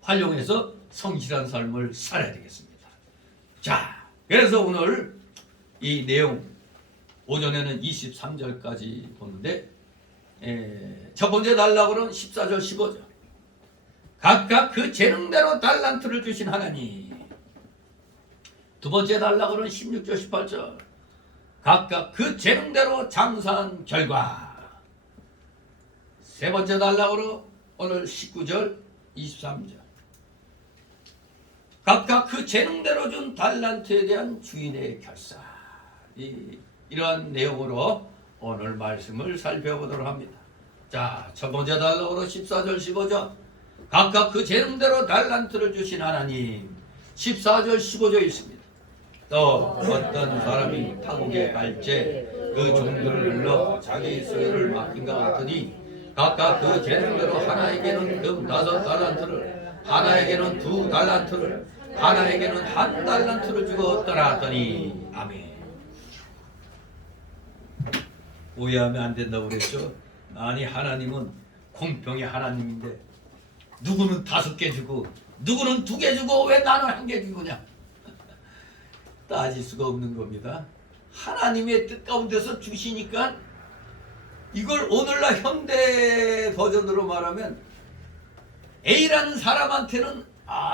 활용해서 성실한 삶을 살아야 되겠습니다. 자, 그래서 오늘 이 내용 오전에는 23절까지 보는데 첫 번째 단락으로는 14절 15절 각각 그 재능대로 달란트를 주신 하나님. 두 번째 단락으로는 16절 18절 각각 그 재능대로 장사한 결과. 세 번째 단락으로 오늘 19절 23절 각각 그 재능대로 준 달란트에 대한 주인의 결산. 이러한 내용으로 오늘 말씀을 살펴보도록 합니다. 자, 첫 번째 단락으로 14절 15절 각각 그 재능대로 달란트를 주신 하나님. 14절 15절 있습니다. 또 어떤 사람이 타국에 갈제 그 종들을 불러 자기 소유를 맡긴 것 같으니 각각 그 재능대로 하나에게는 금 5달란트를 하나에게는 2달란트를 하나에게는 1달란트를 주었더라 하더니. 아멘. 오해하면 안 된다고 그랬죠. 아니, 하나님은 공평의 하나님인데 누구는 5개 주고 누구는 2개 주고 왜 나는 1개 주느냐. 따질 수가 없는 겁니다. 하나님의 뜻 가운데서 주시니까 이걸 오늘날 현대 버전으로 말하면 A라는 사람한테는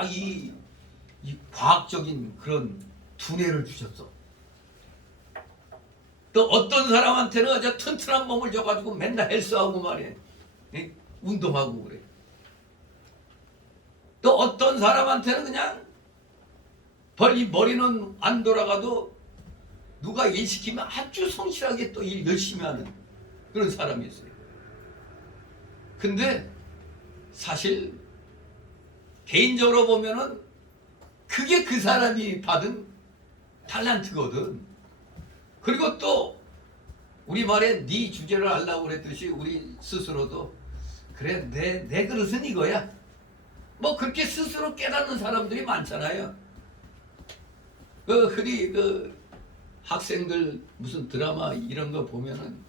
이 과학적인 그런 두뇌를 주셨어. 또 어떤 사람한테는 아주 튼튼한 몸을 줘가지고 맨날 헬스하고 말이야. 운동하고 그래. 또 어떤 사람한테는 그냥 머리는 안 돌아가도 누가 일 시키면 아주 성실하게 또 일 열심히 하는 그런 사람이 있어요. 근데 사실 개인적으로 보면은 그게 그 사람이 받은 달란트거든. 그리고 또 우리 말에 네 주제를 하려고 그랬듯이 우리 스스로도 그래 내 그릇은 이거야. 뭐 그렇게 스스로 깨닫는 사람들이 많잖아요. 흔히 학생들 무슨 드라마 이런 거 보면은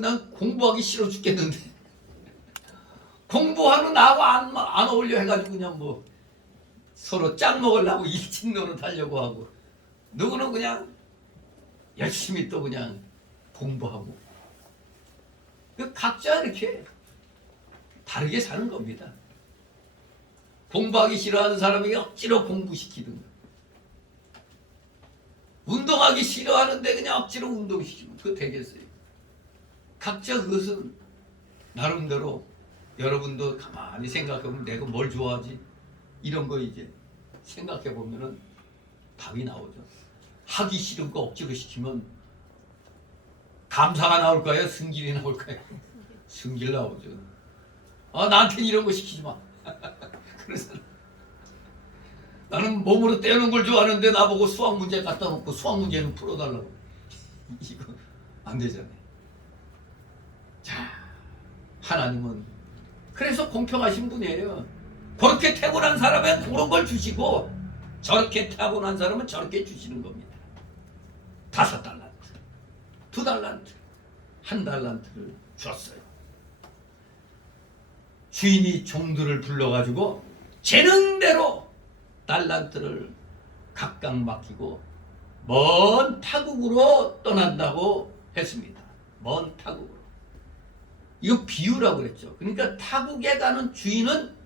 난 공부하기 싫어 죽겠는데 공부하는 나하고 안 어울려 해가지고 그냥 뭐 서로 짝 먹으려고 일진 노릇하려고 하고 누구는 그냥 열심히 또 그냥 공부하고 각자 이렇게 다르게 사는 겁니다. 공부하기 싫어하는 사람이 억지로 공부시키든가 운동하기 싫어하는데 그냥 억지로 운동시키면 그거 되겠어요. 각자 그것은 나름대로 여러분도 가만히 생각해보면 내가 뭘 좋아하지? 이런 거 이제 생각해보면은 답이 나오죠. 하기 싫은 거 억지로 시키면 감사가 나올까요? 승질이 나올까요? 승질 나오죠. 나한테는 이런 거 시키지 마. 그래서 나는 몸으로 때우는 걸 좋아하는데 나보고 수학 문제 갖다 놓고 수학 문제는 풀어달라고. 이거 안 되잖아요. 자, 하나님은 그래서 공평하신 분이에요. 그렇게 태어난 사람은 그런 걸 주시고 저렇게 타고난 사람은 저렇게 주시는 겁니다. 5달란트, 2달란트, 1달란트를 줬어요. 주인이 종들을 불러가지고 재능대로 달란트를 각각 맡기고 먼 타국으로 떠난다고 했습니다. 먼 타국으로. 이거 비유라고 그랬죠. 그러니까 타국에 가는 주인은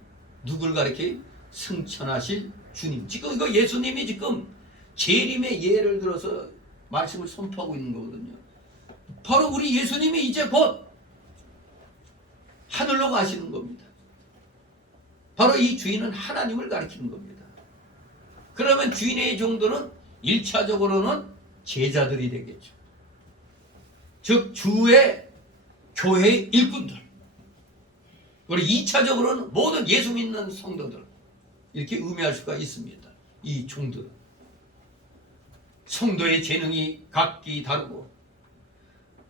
누굴 가리켜? 승천하실 주님. 지금 이거 예수님이 지금 재림의 예를 들어서 말씀을 선포하고 있는 거거든요. 바로 우리 예수님이 이제 곧 하늘로 가시는 겁니다. 바로 이 주인은 하나님을 가리키는 겁니다. 그러면 주인의 종들은 1차적으로는 제자들이 되겠죠. 즉 주의 교회의 일꾼들. 그리고 2차적으로는 모든 예수 믿는 성도들. 이렇게 의미할 수가 있습니다. 이 종들은. 성도의 재능이 각기 다르고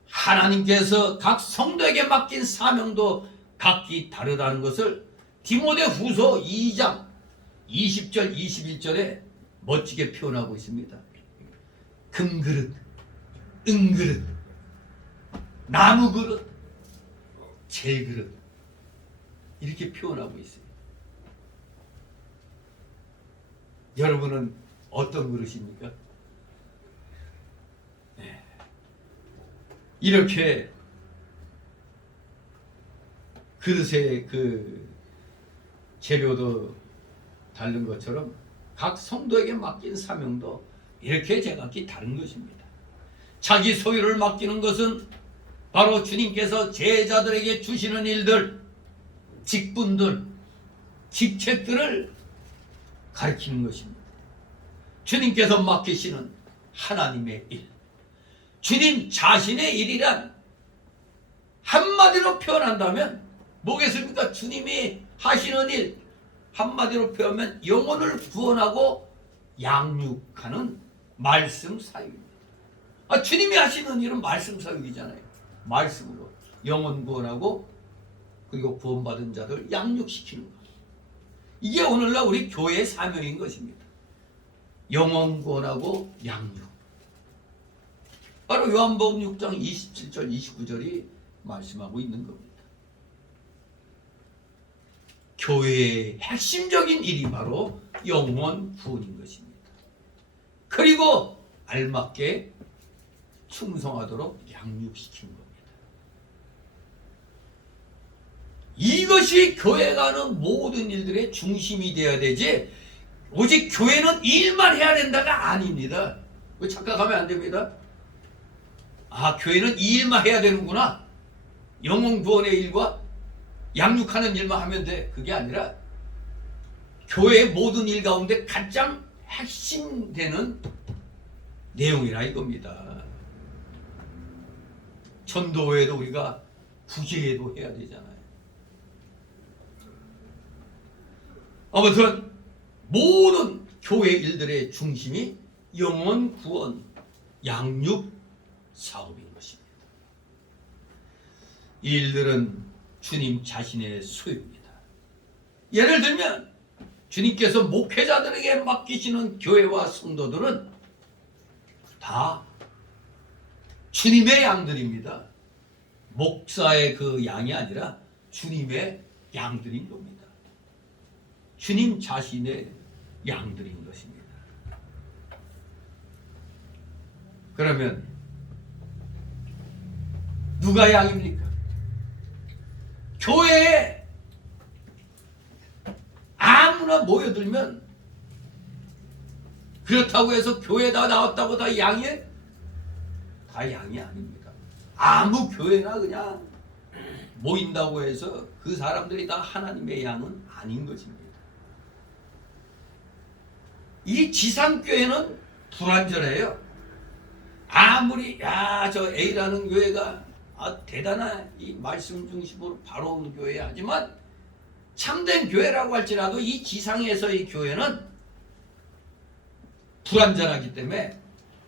하나님께서 각 성도에게 맡긴 사명도 각기 다르다는 것을 디모데후서 2장 20절 21절에 멋지게 표현하고 있습니다. 금그릇, 은그릇, 나무그릇, 재그릇 이렇게 표현하고 있어요. 여러분은 어떤 그릇입니까? 네. 이렇게 그릇의 그 재료도 다른 것처럼 각 성도에게 맡긴 사명도 이렇게 제각기 다른 것입니다. 자기 소유를 맡기는 것은 바로 주님께서 제자들에게 주시는 일들, 직분들, 직책들을 가리키는 것입니다. 주님께서 맡기시는 하나님의 일, 주님 자신의 일이란 한마디로 표현한다면 뭐겠습니까? 주님이 하시는 일, 한마디로 표현하면 영혼을 구원하고 양육하는 말씀 사역입니다. 주님이 하시는 일은 말씀 사역이잖아요. 말씀으로 영혼 구원하고 그리고 구원받은 자들 양육시키는 것. 이게 오늘날 우리 교회의 사명인 것입니다. 영혼 구원하고 양육. 바로 요한복음 6장 27절 29절이 말씀하고 있는 겁니다. 교회의 핵심적인 일이 바로 영혼 구원인 것입니다. 그리고 알맞게 충성하도록 양육시키는 겁니다. 이것이 교회가 하는 모든 일들의 중심이 되어야 되지, 오직 교회는 일만 해야 된다가 아닙니다. 착각하면 안 됩니다. 교회는 이 일만 해야 되는구나, 영혼 구원의 일과 양육하는 일만 하면 돼, 그게 아니라 교회의 모든 일 가운데 가장 핵심되는 내용이라 이겁니다. 전도 외에도 우리가 구제도 해야 되잖아요. 아무튼 모든 교회 일들의 중심이 영혼 구원, 양육 사업인 것입니다. 이 일들은 주님 자신의 소유입니다. 예를 들면 주님께서 목회자들에게 맡기시는 교회와 성도들은 다 주님의 양들입니다. 목사의 그 양이 아니라 주님의 양들인 겁니다. 주님 자신의 양들인 것입니다. 그러면 누가 양입니까? 교회에 아무나 모여들면 그렇다고 해서 교회에다 나왔다고 다 양이에요? 다 양이 아닙니다. 아무 교회나 그냥 모인다고 해서 그 사람들이 다 하나님의 양은 아닌 것입니다. 이 지상교회는 불완전해요. 아무리 저 A라는 교회가 대단한 이 말씀 중심으로 바로 온 교회 하지만 참된 교회라고 할지라도 이 지상에서의 교회는 불완전하기 때문에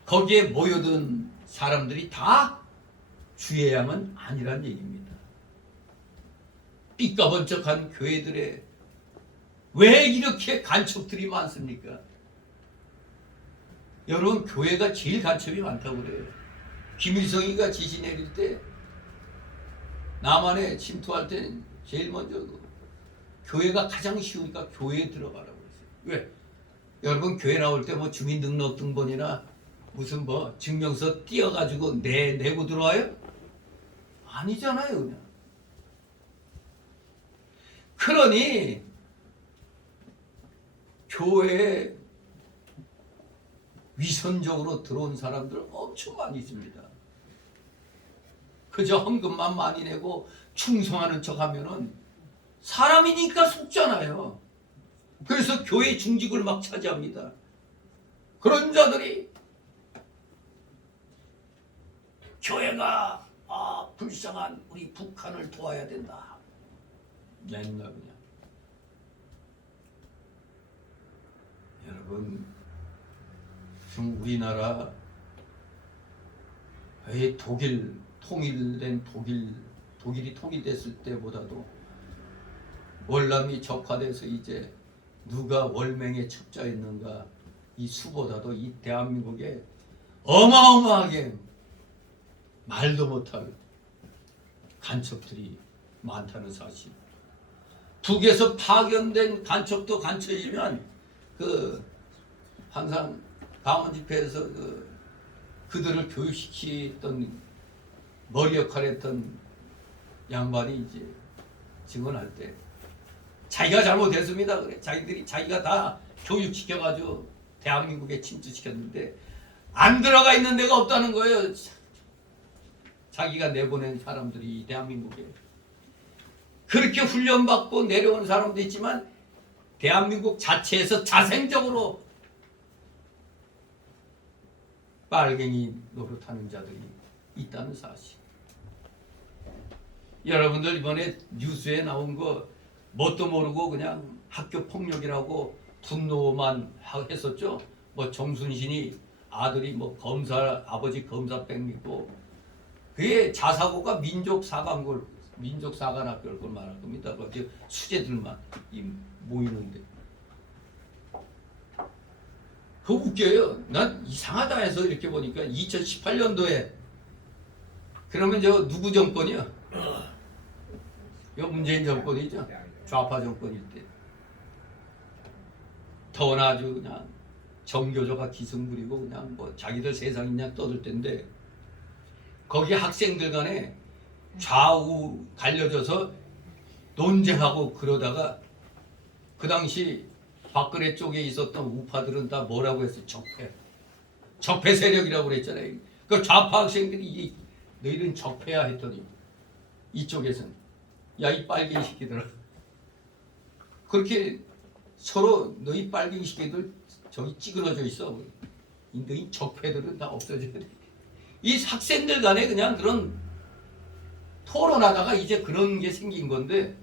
거기에 모여든 사람들이 다 주의 양은 아니란 얘기입니다. 삐까번쩍한 교회들에 왜 이렇게 간첩들이 많습니까? 여러분, 교회가 제일 간첩이 많다고 그래요. 김일성이가 지시 내릴 때 남한에 침투할 때 제일 먼저 교회가 가장 쉬우니까 교회에 들어가라고 그랬어요. 왜? 여러분, 교회 나올 때 뭐 주민등록등본이나 무슨 뭐 증명서 띄어가지고 내고 들어와요? 아니잖아요, 그냥. 그러니 교회에 위선적으로 들어온 사람들 엄청 많이 있습니다. 그저 헌금만 많이 내고 충성하는 척 하면은 사람이니까 속잖아요. 그래서 교회 중직을 막 차지합니다. 그런 자들이 교회가 불쌍한 우리 북한을 도와야 된다. 맨날 그냥. 여러분, 지금 우리나라 독일 통일된 독일이 통일됐을 때보다도 월남이 적화돼서 이제 누가 월맹에 첩자했는가 이 수보다도 이 대한민국에 어마어마하게 말도 못할 간첩들이 많다는 사실. 북에서 파견된 간첩도 간첩이면 항상 방언 집회에서 그들을 교육시키던 머리 역할을 했던 양반이 이제 증언할 때 자기가 잘못했습니다. 그래. 자기가 다 교육시켜가지고 대한민국에 침투시켰는데 안 들어가 있는 데가 없다는 거예요. 자기가 내보낸 사람들이 대한민국에 그렇게 훈련받고 내려온 사람도 있지만 대한민국 자체에서 자생적으로 빨갱이 노릇하는 자들이 있다는 사실. 여러분들 이번에 뉴스에 나온 거 뭣도 모르고 그냥 학교 폭력이라고 분노만 했었죠. 뭐 정순신이 아들이 뭐 검사 아버지 검사백 믿고 그게 자사고가 민족사관학교를 걸 말할 겁니다. 그 수재들만 모이는데 그거 웃겨요. 난 이상하다 해서 이렇게 보니까 2018년도에 그러면 저 누구 정권이야? 요 문재인 정권이죠. 좌파 정권일 때. 더나 아주 그냥 정교조가 기승 부리고 그냥 뭐 자기들 세상 그냥 떠들 텐데 거기 학생들 간에 좌우 갈려져서 논쟁하고 그러다가 그 당시 박근혜 쪽에 있었던 우파들은 다 뭐라고 했어요? 적폐 세력이라고 그랬잖아요. 그 좌파 학생들이 너희들은 적폐야 했더니 이쪽에서는 야 이 빨갱이 새끼들아 그렇게 서로 너희 빨갱이 새끼들 저기 찌그러져 있어. 너희 적폐들은 다 없어져야 돼. 이 학생들 간에 그냥 그런 토론하다가 이제 그런 게 생긴 건데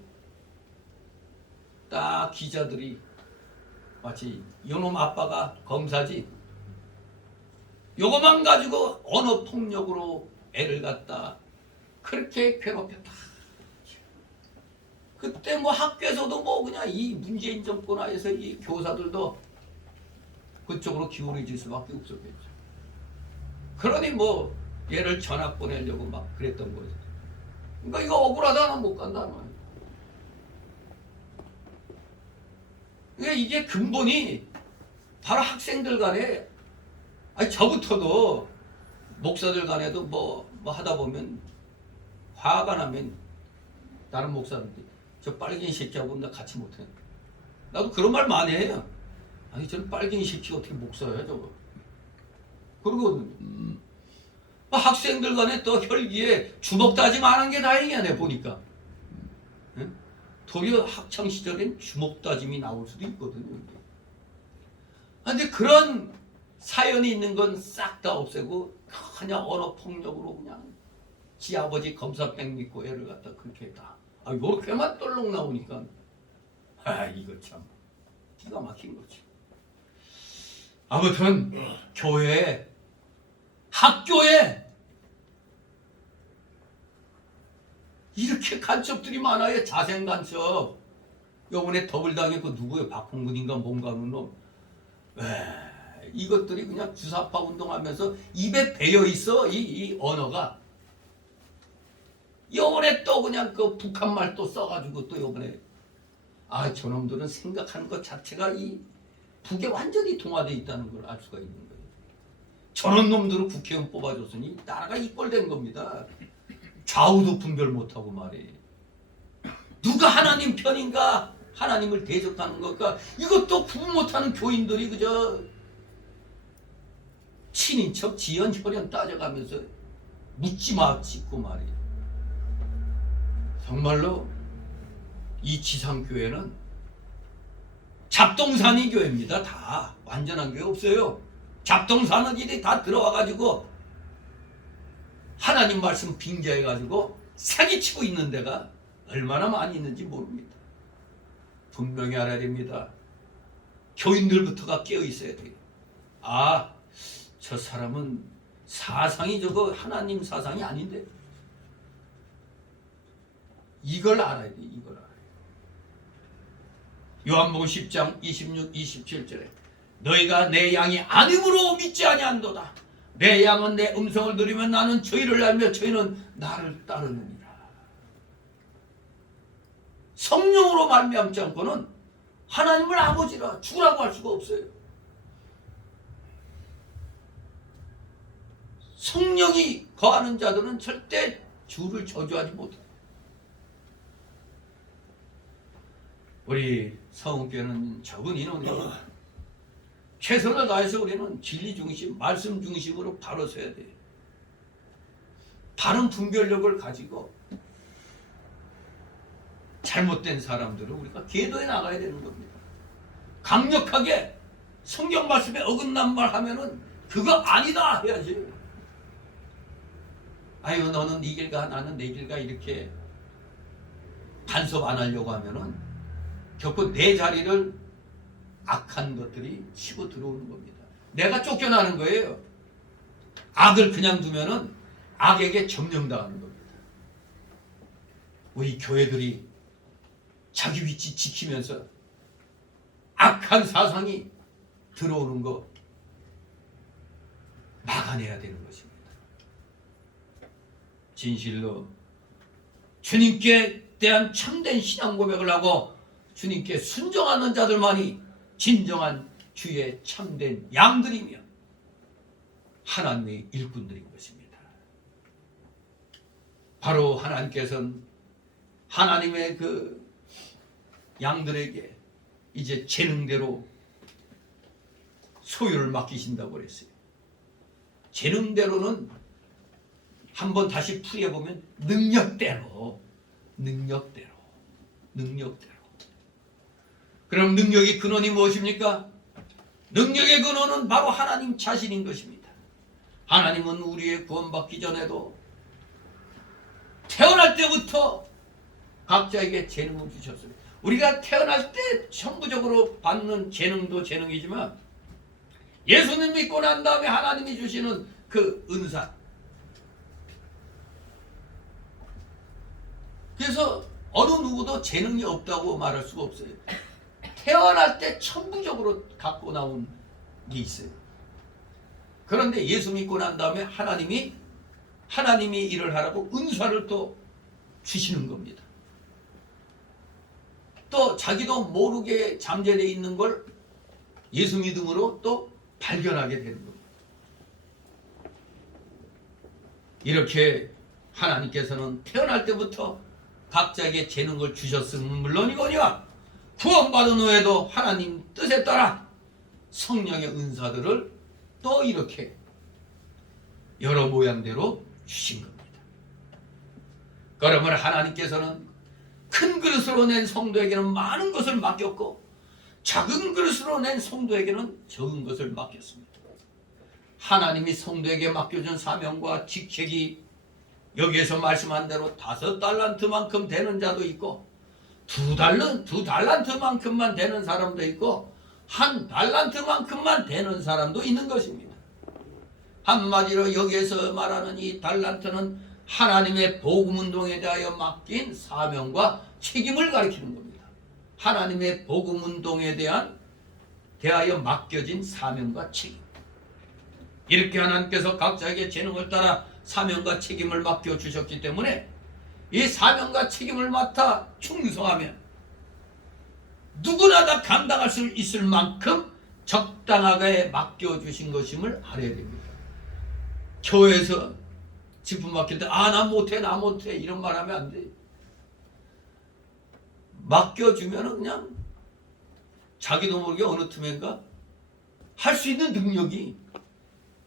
딱 기자들이 마치 요놈 아빠가 검사지 요거만 가지고 언어 폭력으로 애를 갖다 그렇게 괴롭혔다. 그때 뭐 학교에서도 뭐 그냥 이 문재인 정권 하에서 이 교사들도 그쪽으로 기울어질 수밖에 없었겠죠. 그러니 뭐 얘를 전학 보내려고 막 그랬던 거죠. 그러니까 이거 억울하다 나 못 간다는 거예요. 그러니까 이게 근본이 바로 학생들 간에 아니 저부터도 목사들 간에도 뭐 하다 보면 화가 나면 다른 목사들이 저 빨갱이 새끼하고 나 같이 못해. 나도 그런 말 많이 해요. 아니 저는 빨갱이 새끼가 어떻게 목사야 저거. 그러고 학생들 간에 또 혈기에 주먹 다짐 안 한 게 다행이야 내 보니까. 응? 도리어 학창 시절엔 주먹 다짐이 나올 수도 있거든요. 근데 그런 사연이 있는 건 싹 다 없애고 그냥 언어 폭력으로 그냥 지 아버지 검사백 믿고 애를 갖다 그렇게 했다. 아 요렇게만 떨렁 나오니까 아 이거 참 기가 막힌 거지. 아무튼 교회에 학교에 이렇게 간첩들이 많아요. 자생 간첩. 요번에 더블당했고 누구예요? 박홍근인가 뭔가 하는 놈. 이것들이 그냥 주사파 운동하면서 입에 배어 있어 이 언어가. 요번에 또 그냥 그 북한 말 또 써가지고 또 요번에 아 저놈들은 생각하는 것 자체가 이 북에 완전히 동화되어 있다는 걸 알 수가 있는 거예요. 저런 놈들을 국회의원 뽑아줬으니 나라가 이꼴된 겁니다. 좌우도 분별 못하고 말이에요. 누가 하나님 편인가 하나님을 대적하는 걸까 이것도 구분 못하는 교인들이 그저 친인척 지연 혈연 따져가면서 묻지마 짓고 말이에요. 정말로 이 지상교회는 잡동사니 교회입니다. 다 완전한 교회 없어요. 잡동사니들이 다 들어와가지고 하나님 말씀 빙자해가지고 사기치고 있는 데가 얼마나 많이 있는지 모릅니다. 분명히 알아야 됩니다. 교인들부터가 깨어있어야 돼요. 아, 저 사람은 사상이 저거 하나님 사상이 아닌데 이걸 알아야 돼. 이걸 알아야 돼. 요한복음 10장 26, 27절에 너희가 내 양이 아님으로 믿지 아니한도다. 내 양은 내 음성을 들으면 나는 저희를 알며 저희는 나를 따르느니라. 성령으로 말미암지 않고는 하나님을 아버지라 주라고 할 수가 없어요. 성령이 거하는 자들은 절대 주를 저주하지 못해요. 우리 서흥교회는 적은 인원이 최선을 다해서 우리는 진리 중심, 말씀 중심으로 바로 서야 돼요. 바른 분별력을 가지고 잘못된 사람들을 우리가 계도해 나가야 되는 겁니다. 강력하게 성경 말씀에 어긋난 말 하면은 그거 아니다 해야지. 아유 너는 네 길 가 나는 내 길 가 이렇게 간섭 안 하려고 하면은 결코 내 자리를 악한 것들이 치고 들어오는 겁니다. 내가 쫓겨나는 거예요. 악을 그냥 두면은 악에게 점령당하는 겁니다. 우리 교회들이 자기 위치 지키면서 악한 사상이 들어오는 거 막아내야 되는 것입니다. 진실로 주님께 대한 참된 신앙 고백을 하고 주님께 순종하는 자들만이 진정한 주의 참된 양들이며 하나님의 일꾼들인 것입니다. 바로 하나님께서는 하나님의 그 양들에게 이제 재능대로 소유를 맡기신다고 그랬어요. 재능대로는 한번 다시 풀이해보면 능력대로. 그럼 능력의 근원이 무엇입니까? 능력의 근원은 바로 하나님 자신인 것입니다. 하나님은 우리의 구원받기 전에도 태어날 때부터 각자에게 재능을 주셨어요. 우리가 태어날 때 천부적으로 받는 재능도 재능이지만 예수님 믿고 난 다음에 하나님이 주시는 그 은사. 그래서 어느 누구도 재능이 없다고 말할 수가 없어요. 태어날 때 천부적으로 갖고 나온 게 있어요. 그런데 예수 믿고 난 다음에 하나님이 일을 하라고 은사를 또 주시는 겁니다. 또 자기도 모르게 잠재되어 있는 걸 예수 믿음으로 또 발견하게 되는 겁니다. 이렇게 하나님께서는 태어날 때부터 각자에게 재능을 주셨음은 물론이거니와 구원받은 후에도 하나님 뜻에 따라 성령의 은사들을 또 이렇게 여러 모양대로 주신 겁니다. 그러면 하나님께서는 큰 그릇으로 낸 성도에게는 많은 것을 맡겼고 작은 그릇으로 낸 성도에게는 적은 것을 맡겼습니다. 하나님이 성도에게 맡겨준 사명과 직책이 여기에서 말씀한 대로 5달란트만큼 되는 자도 있고 2달란트만큼만 되는 사람도 있고 1달란트만큼만 되는 사람도 있는 것입니다. 한마디로 여기에서 말하는 이 달란트는 하나님의 복음운동에 대하여 맡긴 사명과 책임을 가리키는 겁니다. 하나님의 복음운동에 대하여 맡겨진 사명과 책임. 이렇게 하나님께서 각자에게 재능을 따라 사명과 책임을 맡겨주셨기 때문에 이 사명과 책임을 맡아 충성하면 누구나 다 감당할 수 있을 만큼 적당하게 맡겨주신 것임을 알아야 됩니다. 교회에서 직분 맡길 때 나 못해 이런 말 하면 안 돼. 맡겨주면 그냥 자기도 모르게 어느 틈엔가 할 수 있는 능력이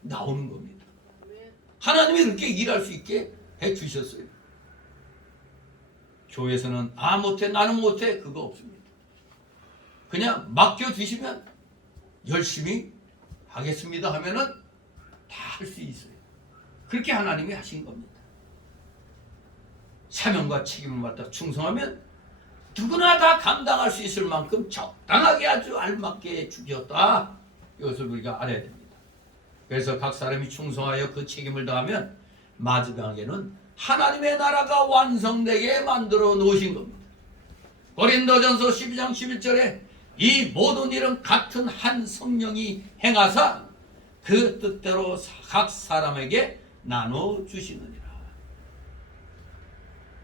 나오는 겁니다. 하나님이 그렇게 일할 수 있게 해주셨어요. 교회에서는 못해 나는 못해 그거 없습니다. 그냥 맡겨주시면 열심히 하겠습니다 하면은 다 할 수 있어요. 그렇게 하나님이 하신 겁니다. 사명과 책임을 맡아 충성하면 누구나 다 감당할 수 있을 만큼 적당하게 아주 알맞게 주셨다. 이것을 우리가 알아야 됩니다. 그래서 각 사람이 충성하여 그 책임을 다하면 마지막에는 하나님의 나라가 완성되게 만들어 놓으신 겁니다. 고린도전서 12장 11절에 이 모든 일은 같은 한 성령이 행하사 그 뜻대로 각 사람에게 나눠 주시느니라.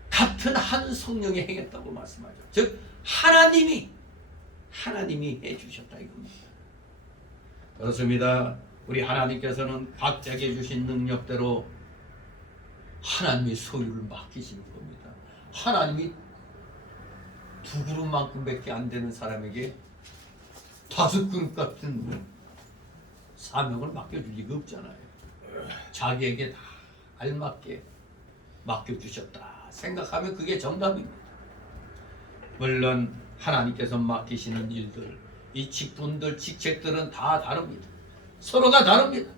같은 한 성령이 행했다고 말씀하죠. 즉 하나님이 해주셨다 이겁니다. 그렇습니다. 우리 하나님께서는 각자에게 주신 능력대로 하나님의 소유를 맡기시는 겁니다. 하나님이 2그릇만큼밖에 안 되는 사람에게 5그릇 같은 사명을 맡겨줄 리가 없잖아요. 자기에게 다 알맞게 맡겨주셨다 생각하면 그게 정답입니다. 물론 하나님께서 맡기시는 일들, 이 직분들, 직책들은 다 다릅니다. 서로가 다릅니다.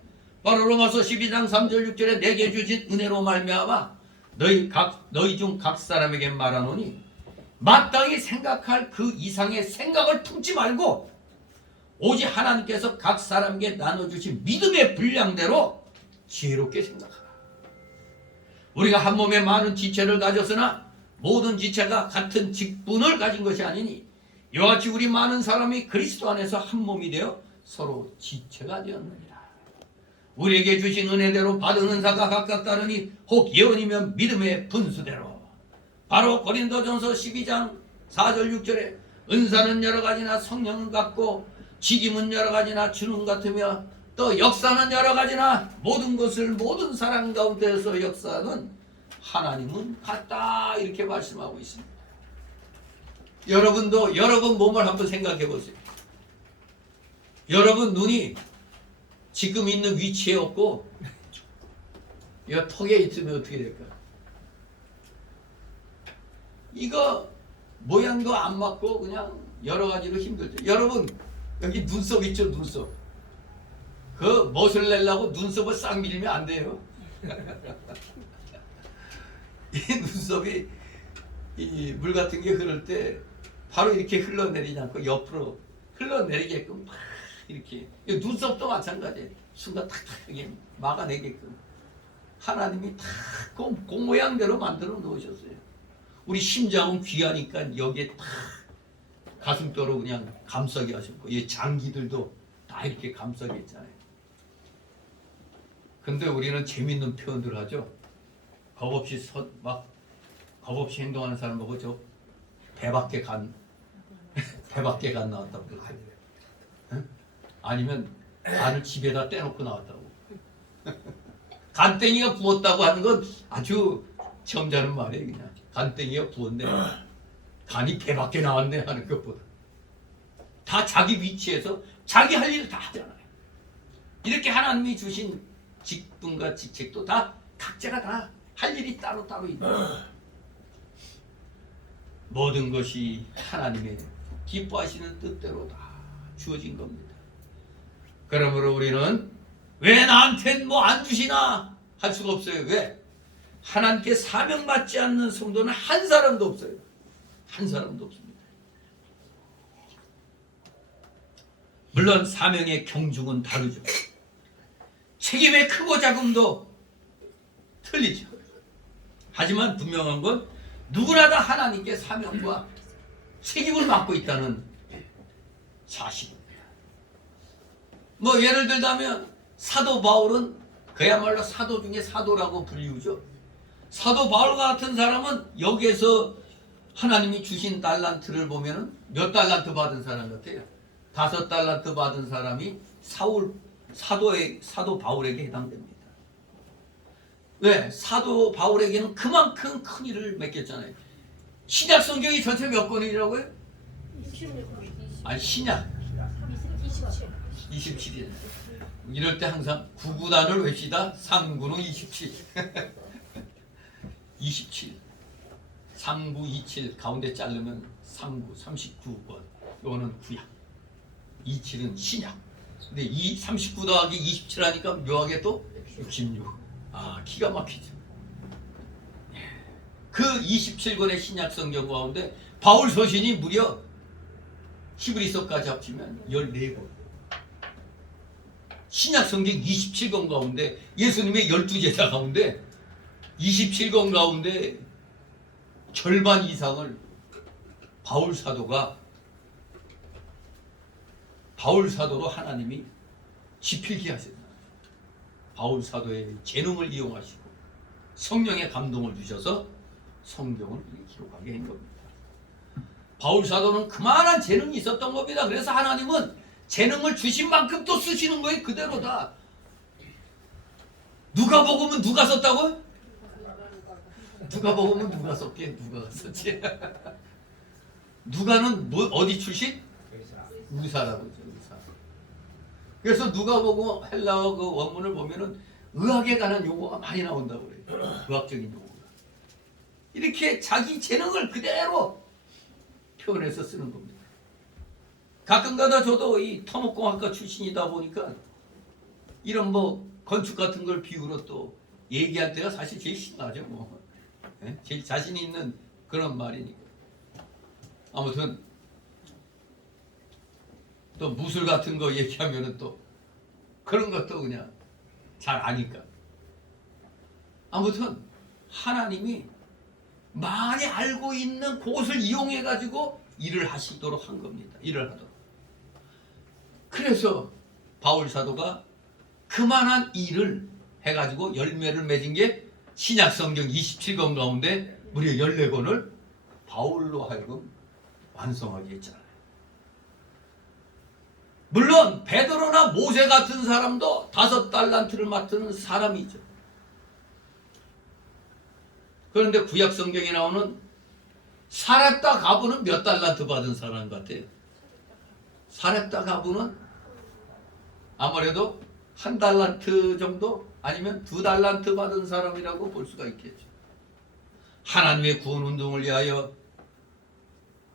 바로 로마서 12장 3절 6절에 내게 주신 은혜로 말미암아 너희 중 각 사람에게 말하노니 마땅히 생각할 그 이상의 생각을 품지 말고 오직 하나님께서 각 사람에게 나눠주신 믿음의 분량대로 지혜롭게 생각하라. 우리가 한 몸에 많은 지체를 가졌으나 모든 지체가 같은 직분을 가진 것이 아니니 이와 같이 우리 많은 사람이 그리스도 안에서 한 몸이 되어 서로 지체가 되었느니라. 우리에게 주신 은혜대로 받은 은사가 각각 다르니 혹 예언이면 믿음의 분수대로. 바로 고린도전서 12장 4절 6절에 은사는 여러 가지나 성령은 같고 직임은 여러 가지나 주는 같으며 또 역사는 여러 가지나 모든 것을 모든 사람 가운데서 역사하는 하나님은 같다 이렇게 말씀하고 있습니다. 여러분도 여러분 몸을 한번 생각해 보세요. 여러분 눈이 지금 있는 위치에 없고 이 턱에 있으면 어떻게 될까? 이거 모양도 안 맞고 그냥 여러 가지로 힘들죠. 여러분 여기 눈썹 있죠? 눈썹. 그 멋을 내려고 눈썹을 싹 밀면 안 돼요. 이 눈썹이 이 물 같은 게 흐를 때 바로 이렇게 흘러내리지 않고 옆으로 흘러내리게끔 막 이렇게. 눈썹도 마찬가지예요. 순간 탁탁하게 막아내게끔 하나님이 탁 그 모양대로 만들어 놓으셨어요. 우리 심장은 귀하니까 여기에 탁 가슴뼈로 그냥 감싸게 하셨고 이 장기들도 다 이렇게 감싸게 했잖아요. 근데 우리는 재밌는 표현들 하죠. 겁없이 행동하는 사람 보고 저 배밖에 간 나왔다고 그러죠. 응? 아니면 간을 집에다 떼놓고 나왔다고. 간땡이가 부었다고 하는 건 아주 점잖은 말이에요. 그냥 간땡이가 부었네, 간이 배밖에 나왔네 하는 것보다 다 자기 위치에서 자기 할 일을 다 하잖아요. 이렇게 하나님이 주신 직분과 직책도 다 각자가 다 할 일이 따로따로 있다. 모든 것이 하나님의 기뻐하시는 뜻대로 다 주어진 겁니다. 그러므로 우리는 왜 나한텐 뭐 안 주시나 할 수가 없어요. 왜? 하나님께 사명 받지 않는 성도는 한 사람도 없어요. 한 사람도 없습니다. 물론 사명의 경중은 다르죠. 책임의 크고 작음도 틀리죠. 하지만 분명한 건 누구나 다 하나님께 사명과 책임을 맡고 있다는 사실입니다. 뭐 예를 들자면 사도 바울은 그야말로 사도 중에 사도라고 불리우죠. 사도 바울 같은 사람은 여기에서 하나님이 주신 달란트를 보면은 몇 달란트 받은 사람 같아요? 5달란트 받은 사람이 사도 바울에게 해당됩니다. 왜? 사도 바울에게는 그만큼 큰 일을 맡겼잖아요. 신약 성경이 전체 몇 권이라고요? 아니 신약 27이에요. 이럴 때 항상 구구단을 외치다. 상구는 27. 27. 3927 가운데 자르면 39 39번. 이거는 구약. 27은 신약. 근데 39 더하기 27 하니까 묘하게 또 66. 아, 기가 막히죠. 그 27권의 신약 성경 가운데 바울 서신이 무려 히브리서까지 합치면 14권. 신약 성경 27권 가운데 예수님의 12제자 가운데 27권 가운데 절반 이상을 바울 사도로 하나님이 지필게 하셨다. 바울 사도의 재능을 이용하시고 성령의 감동을 주셔서 성경을 기록하게 한 겁니다. 바울 사도는 그만한 재능이 있었던 겁니다. 그래서 하나님은 재능을 주신 만큼 또 쓰시는 거예요. 그대로다. 누가복음은 누가 썼다고요? 누가복음은 누가 썼게? 누가 썼지? 누가는 어디 출신? 의사라고 했죠. 의사. 그래서 누가 보고 헬라어 그 원문을 보면은 의학에 관한 용어가 많이 나온다고 그래요. 의학적인 용어가. 이렇게 자기 재능을 그대로 표현해서 쓰는 겁니다. 가끔가다 저도 이 토목공학과 출신이다 보니까 이런 뭐 건축 같은 걸 비유로 또 얘기할 때가 사실 제일 신나죠. 뭐 제일 자신 있는 그런 말이니까. 아무튼 또 무술 같은 거 얘기하면은 또 그런 것도 그냥 잘 아니까. 아무튼 하나님이 많이 알고 있는 그것을 이용해 가지고 일을 하시도록 한 겁니다. 일을 하도록. 그래서 바울 사도가 그만한 일을 해가지고 열매를 맺은 게 신약 성경 27권 가운데 무려 14권을 바울로 하여금 완성하게 했잖아요. 물론 베드로나 모세 같은 사람도 5달란트를 맡은 사람이죠. 그런데 구약 성경에 나오는 사렙다 가부는 몇 달란트 받은 사람 같아요? 사렙다 가부는 아무래도 1달란트 정도 아니면 2달란트 받은 사람이라고 볼 수가 있겠죠. 하나님의 구원 운동을 위하여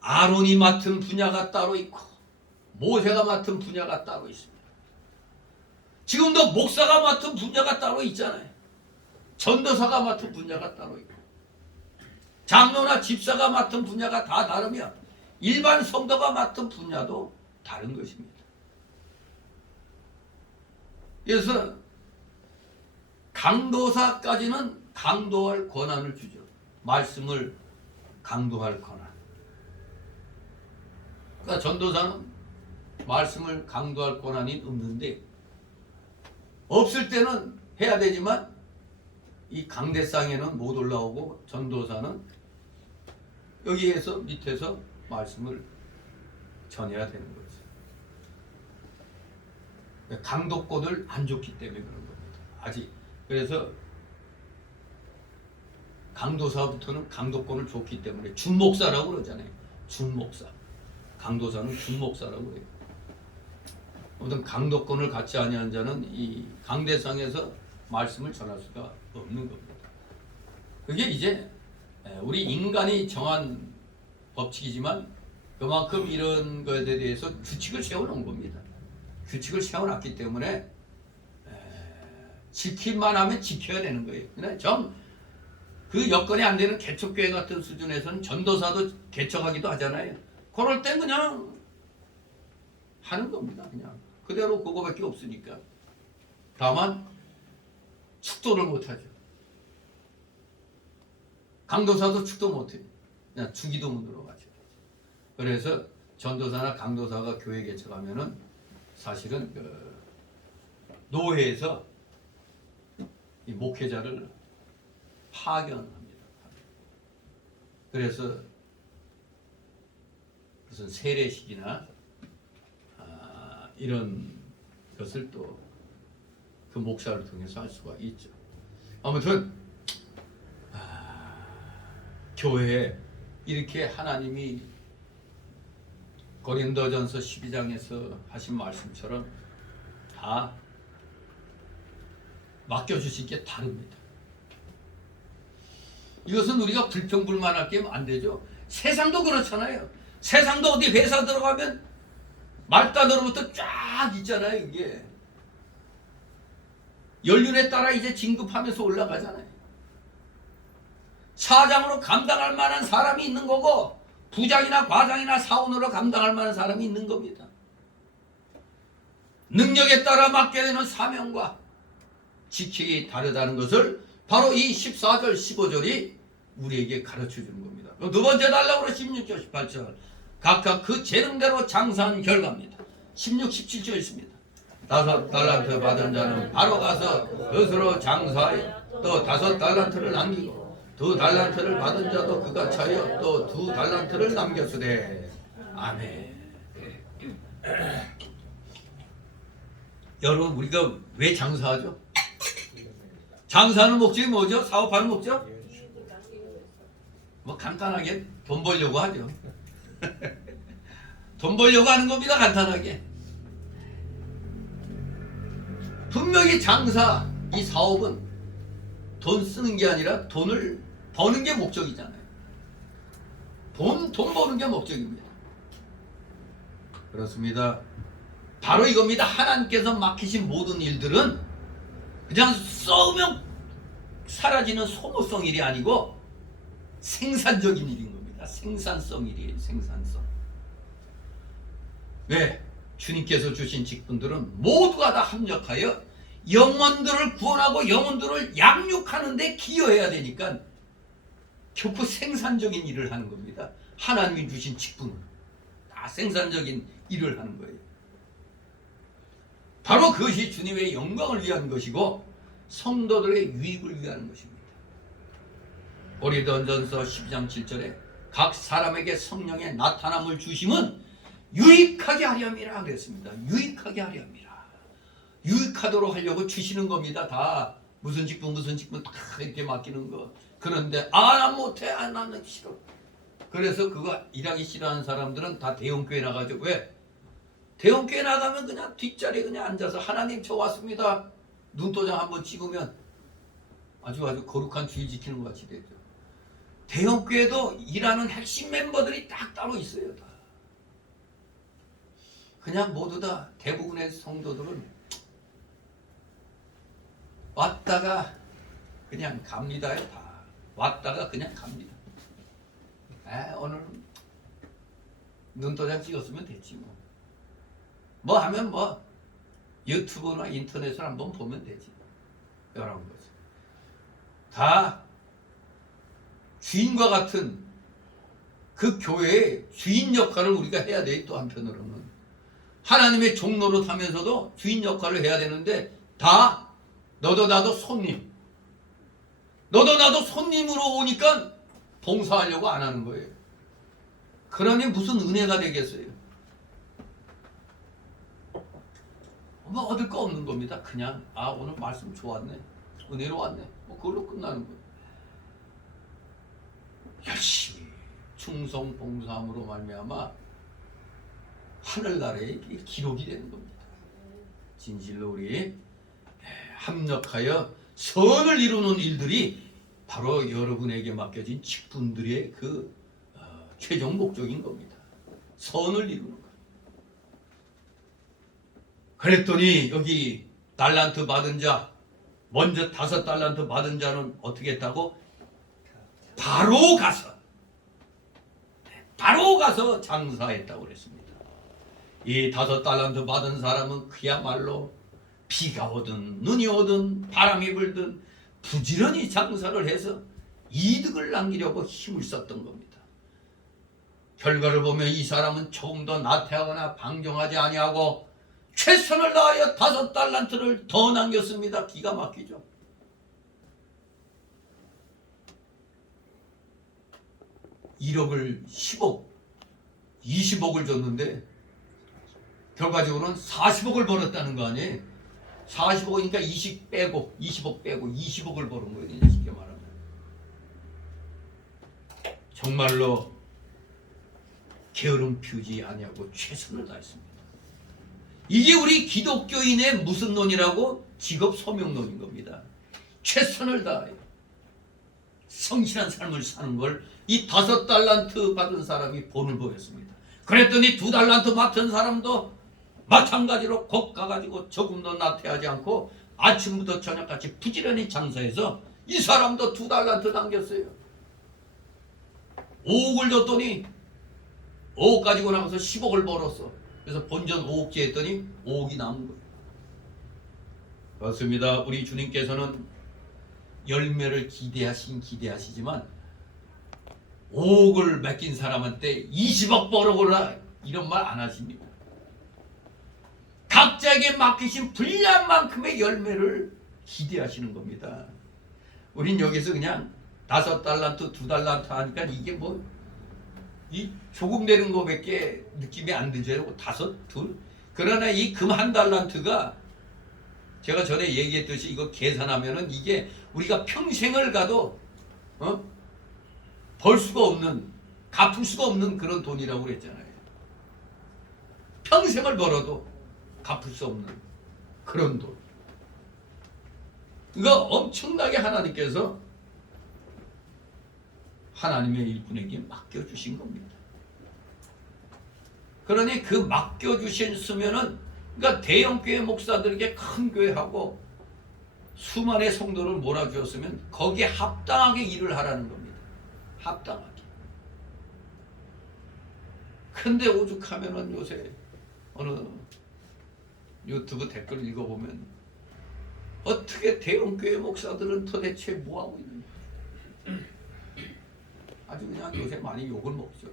아론이 맡은 분야가 따로 있고 모세가 맡은 분야가 따로 있습니다. 지금도 목사가 맡은 분야가 따로 있잖아요. 전도사가 맡은 분야가 따로 있고 장로나 집사가 맡은 분야가 다 다르며 일반 성도가 맡은 분야도 다른 것입니다. 그래서 강도사까지는 강도할 권한을 주죠. 말씀을 강도할 권한. 그러니까 전도사는 말씀을 강도할 권한이 없는데 없을 때는 해야 되지만 이 강대상에는 못 올라오고 전도사는 여기에서 밑에서 말씀을 전해야 되는 거죠. 강도권을 안 줬기 때문에 그런 겁니다. 아직. 그래서 강도사부터는 강도권을 줬기 때문에 준목사라고 그러잖아요. 준목사. 강도사는 준목사라고 그래요. 아무튼 강도권을 갖지 아니한 자는 이 강대상에서 말씀을 전할 수가 없는 겁니다. 그게 이제 우리 인간이 정한 법칙이지만 그만큼 이런 것에 대해서 규칙을 세워놓은 겁니다. 규칙을 세워놨기 때문에 지킬만 하면 지켜야 되는 거예요. 근데 그 여건이 안 되는 개척교회 같은 수준에서는 전도사도 개척하기도 하잖아요. 그럴 땐 그냥 하는 겁니다. 그냥 그대로 그거밖에 없으니까. 다만 축도를 못하죠. 강도사도 축도 못해요. 그냥 주기도문으로 가죠. 그래서 전도사나 강도사가 교회 개척하면은 사실은 노회에서 이 목회자를 파견합니다. 그래서 무슨 세례식이나 이런 것을 또 그 목사를 통해서 할 수가 있죠. 아무튼 교회에 이렇게 하나님이 고린도전서 12장에서 하신 말씀처럼 다 맡겨주신 게 다릅니다. 이것은 우리가 불평불만할 게 안 되죠. 세상도 그렇잖아요. 세상도 어디 회사 들어가면 말단으로부터 쫙 있잖아요. 이게 연륜에 따라 이제 진급하면서 올라가잖아요. 사장으로 감당할 만한 사람이 있는 거고 부장이나 과장이나 사원으로 감당할 만한 사람이 있는 겁니다. 능력에 따라 맡게 되는 사명과 직책이 다르다는 것을 바로 이 14절 15절이 우리에게 가르쳐 주는 겁니다. 두 번째 달락으로 16절 18절 각각 그 재능대로 장사한 결과입니다. 16, 17절 있습니다. 5달란트 받은 자는 바로 가서 그것으로 장사하여 또 5달란트를 남기고 2달란트를 받은 자도 그가 차여 또 2달란트를 남겼으되 아멘. 여러분 우리가 왜 장사하죠? 장사하는 목적이 뭐죠? 사업하는 목적? 뭐 간단하게 돈 벌려고 하죠. 돈 벌려고 하는 겁니다. 간단하게. 분명히 장사, 이 사업은 돈 쓰는 게 아니라 돈을 버는 게 목적이잖아요. 돈 버는 게 목적입니다. 그렇습니다. 바로 이겁니다. 하나님께서 맡기신 모든 일들은 그냥 썩으면 사라지는 소모성 일이 아니고 생산적인 일인 겁니다. 생산성 일이에요. 생산성. 왜? 주님께서 주신 직분들은 모두가 다 합력하여 영혼들을 구원하고 영혼들을 양육하는 데 기여해야 되니까 결코 생산적인 일을 하는 겁니다. 하나님이 주신 직분은 다 생산적인 일을 하는 거예요. 바로 그것이 주님의 영광을 위한 것이고 성도들의 유익을 위한 것입니다. 고린도전서 12장 7절에 각 사람에게 성령의 나타남을 주심은 유익하게 하렴이라 그랬습니다. 유익하게 하렴이라. 유익하도록 하려고 주시는 겁니다. 다 무슨 직분 다 이렇게 맡기는 거. 그런데 난 못해. 나는 싫어. 그래서 그거 일하기 싫어하는 사람들은 다 대형교회 나가죠. 왜? 대형교회 나가면 그냥 뒷자리에 그냥 앉아서 하나님 저 왔습니다. 눈도장 한번 찍으면 아주 거룩한 주의 지키는 것 같이 되죠. 대형교회도 일하는 핵심 멤버들이 딱 따로 있어요. 다. 그냥 모두 다 대부분의 성도들은 왔다가 그냥 갑니다요. 다 왔다가 그냥 갑니다. 오늘 눈도장 찍었으면 됐지 뭐. 뭐 하면 뭐 유튜브나 인터넷을 한번 보면 되지. 이런 거지. 다 주인과 같은 그 교회의 주인 역할을 우리가 해야 돼. 또 한편으로는 하나님의 종로로 타면서도 주인 역할을 해야 되는데 다 너도 나도 손님. 너도 나도 손님으로 오니까 봉사하려고 안 하는 거예요. 그러니 무슨 은혜가 되겠어요? 뭐 얻을 거 없는 겁니다. 그냥 오늘 말씀 좋았네. 은혜로 왔네. 뭐 그걸로 끝나는 거예요. 열심히 충성 봉사함으로 말미암아 하늘나라에 기록이 되는 겁니다. 진실로 우리 합력하여 선을 이루는 일들이 바로 여러분에게 맡겨진 직분들의 그 최종 목적인 겁니다. 선을 이루는 것. 그랬더니 여기 달란트 받은 자, 먼저 5달란트 받은 자는 어떻게 했다고? 바로 가서 장사했다고 그랬습니다. 이 5달란트 받은 사람은 그야말로 비가 오든 눈이 오든 바람이 불든 부지런히 장사를 해서 이득을 남기려고 힘을 썼던 겁니다. 결과를 보면 이 사람은 조금 더 나태하거나 방종하지 아니하고 최선을 다하여 5달란트를 더 남겼습니다. 기가 막히죠. (1억을) 10억 20억을 줬는데 결과적으로는 40억을 벌었다는 거 아니에요. 40억이니까 20억 빼고 20억을 버는 거예요. 쉽게 말하면. 정말로 게으름 피우지 아니하고 최선을 다했습니다. 이게 우리 기독교인의 무슨 논이라고? 직업 소명론인 겁니다. 최선을 다해 성실한 삶을 사는 걸 이 5달란트 받은 사람이 본을 보였습니다. 그랬더니 2달란트 맡은 사람도 마찬가지로 곧 가가지고 조금 더 나태하지 않고 아침부터 저녁까지 부지런히 장사해서 이 사람도 2달란트 남겼어요. 5억을 줬더니 5억 가지고 나가서 10억을 벌었어. 그래서 본전 5억째 했더니 5억이 남은 거예요. 그렇습니다. 우리 주님께서는 열매를 기대하시지만 5억을 맡긴 사람한테 20억 벌어보라 이런 말 안 하십니다. 각자에게 맡기신 분량 만큼의 열매를 기대하시는 겁니다. 우린 여기서 그냥 5달란트, 2달란트 하니까 이게 뭐 이 조금 되는 거밖에 느낌이 안 들죠. 5, 2. 그러나 이 금 1달란트가 제가 전에 얘기했듯이 이거 계산하면은 이게 우리가 평생을 가도 벌 수가 없는, 갚을 수가 없는 그런 돈이라고 그랬잖아요. 평생을 벌어도 갚을 수 없는 그런 돈. 그러니까 엄청나게 하나님께서 하나님의 일꾼에게 맡겨주신 겁니다. 그러니 그 맡겨주신 수면은 그러니까 대형교회 목사들에게 큰 교회하고 수많은 성도를 몰아주었으면 거기에 합당하게 일을 하라는 겁니다. 합당하게. 근데 오죽하면은 요새 어느 유튜브 댓글 읽어보면 어떻게 대형교회 목사들은 도대체 뭐하고 있는지 아주 그냥 요새 많이 욕을 먹죠.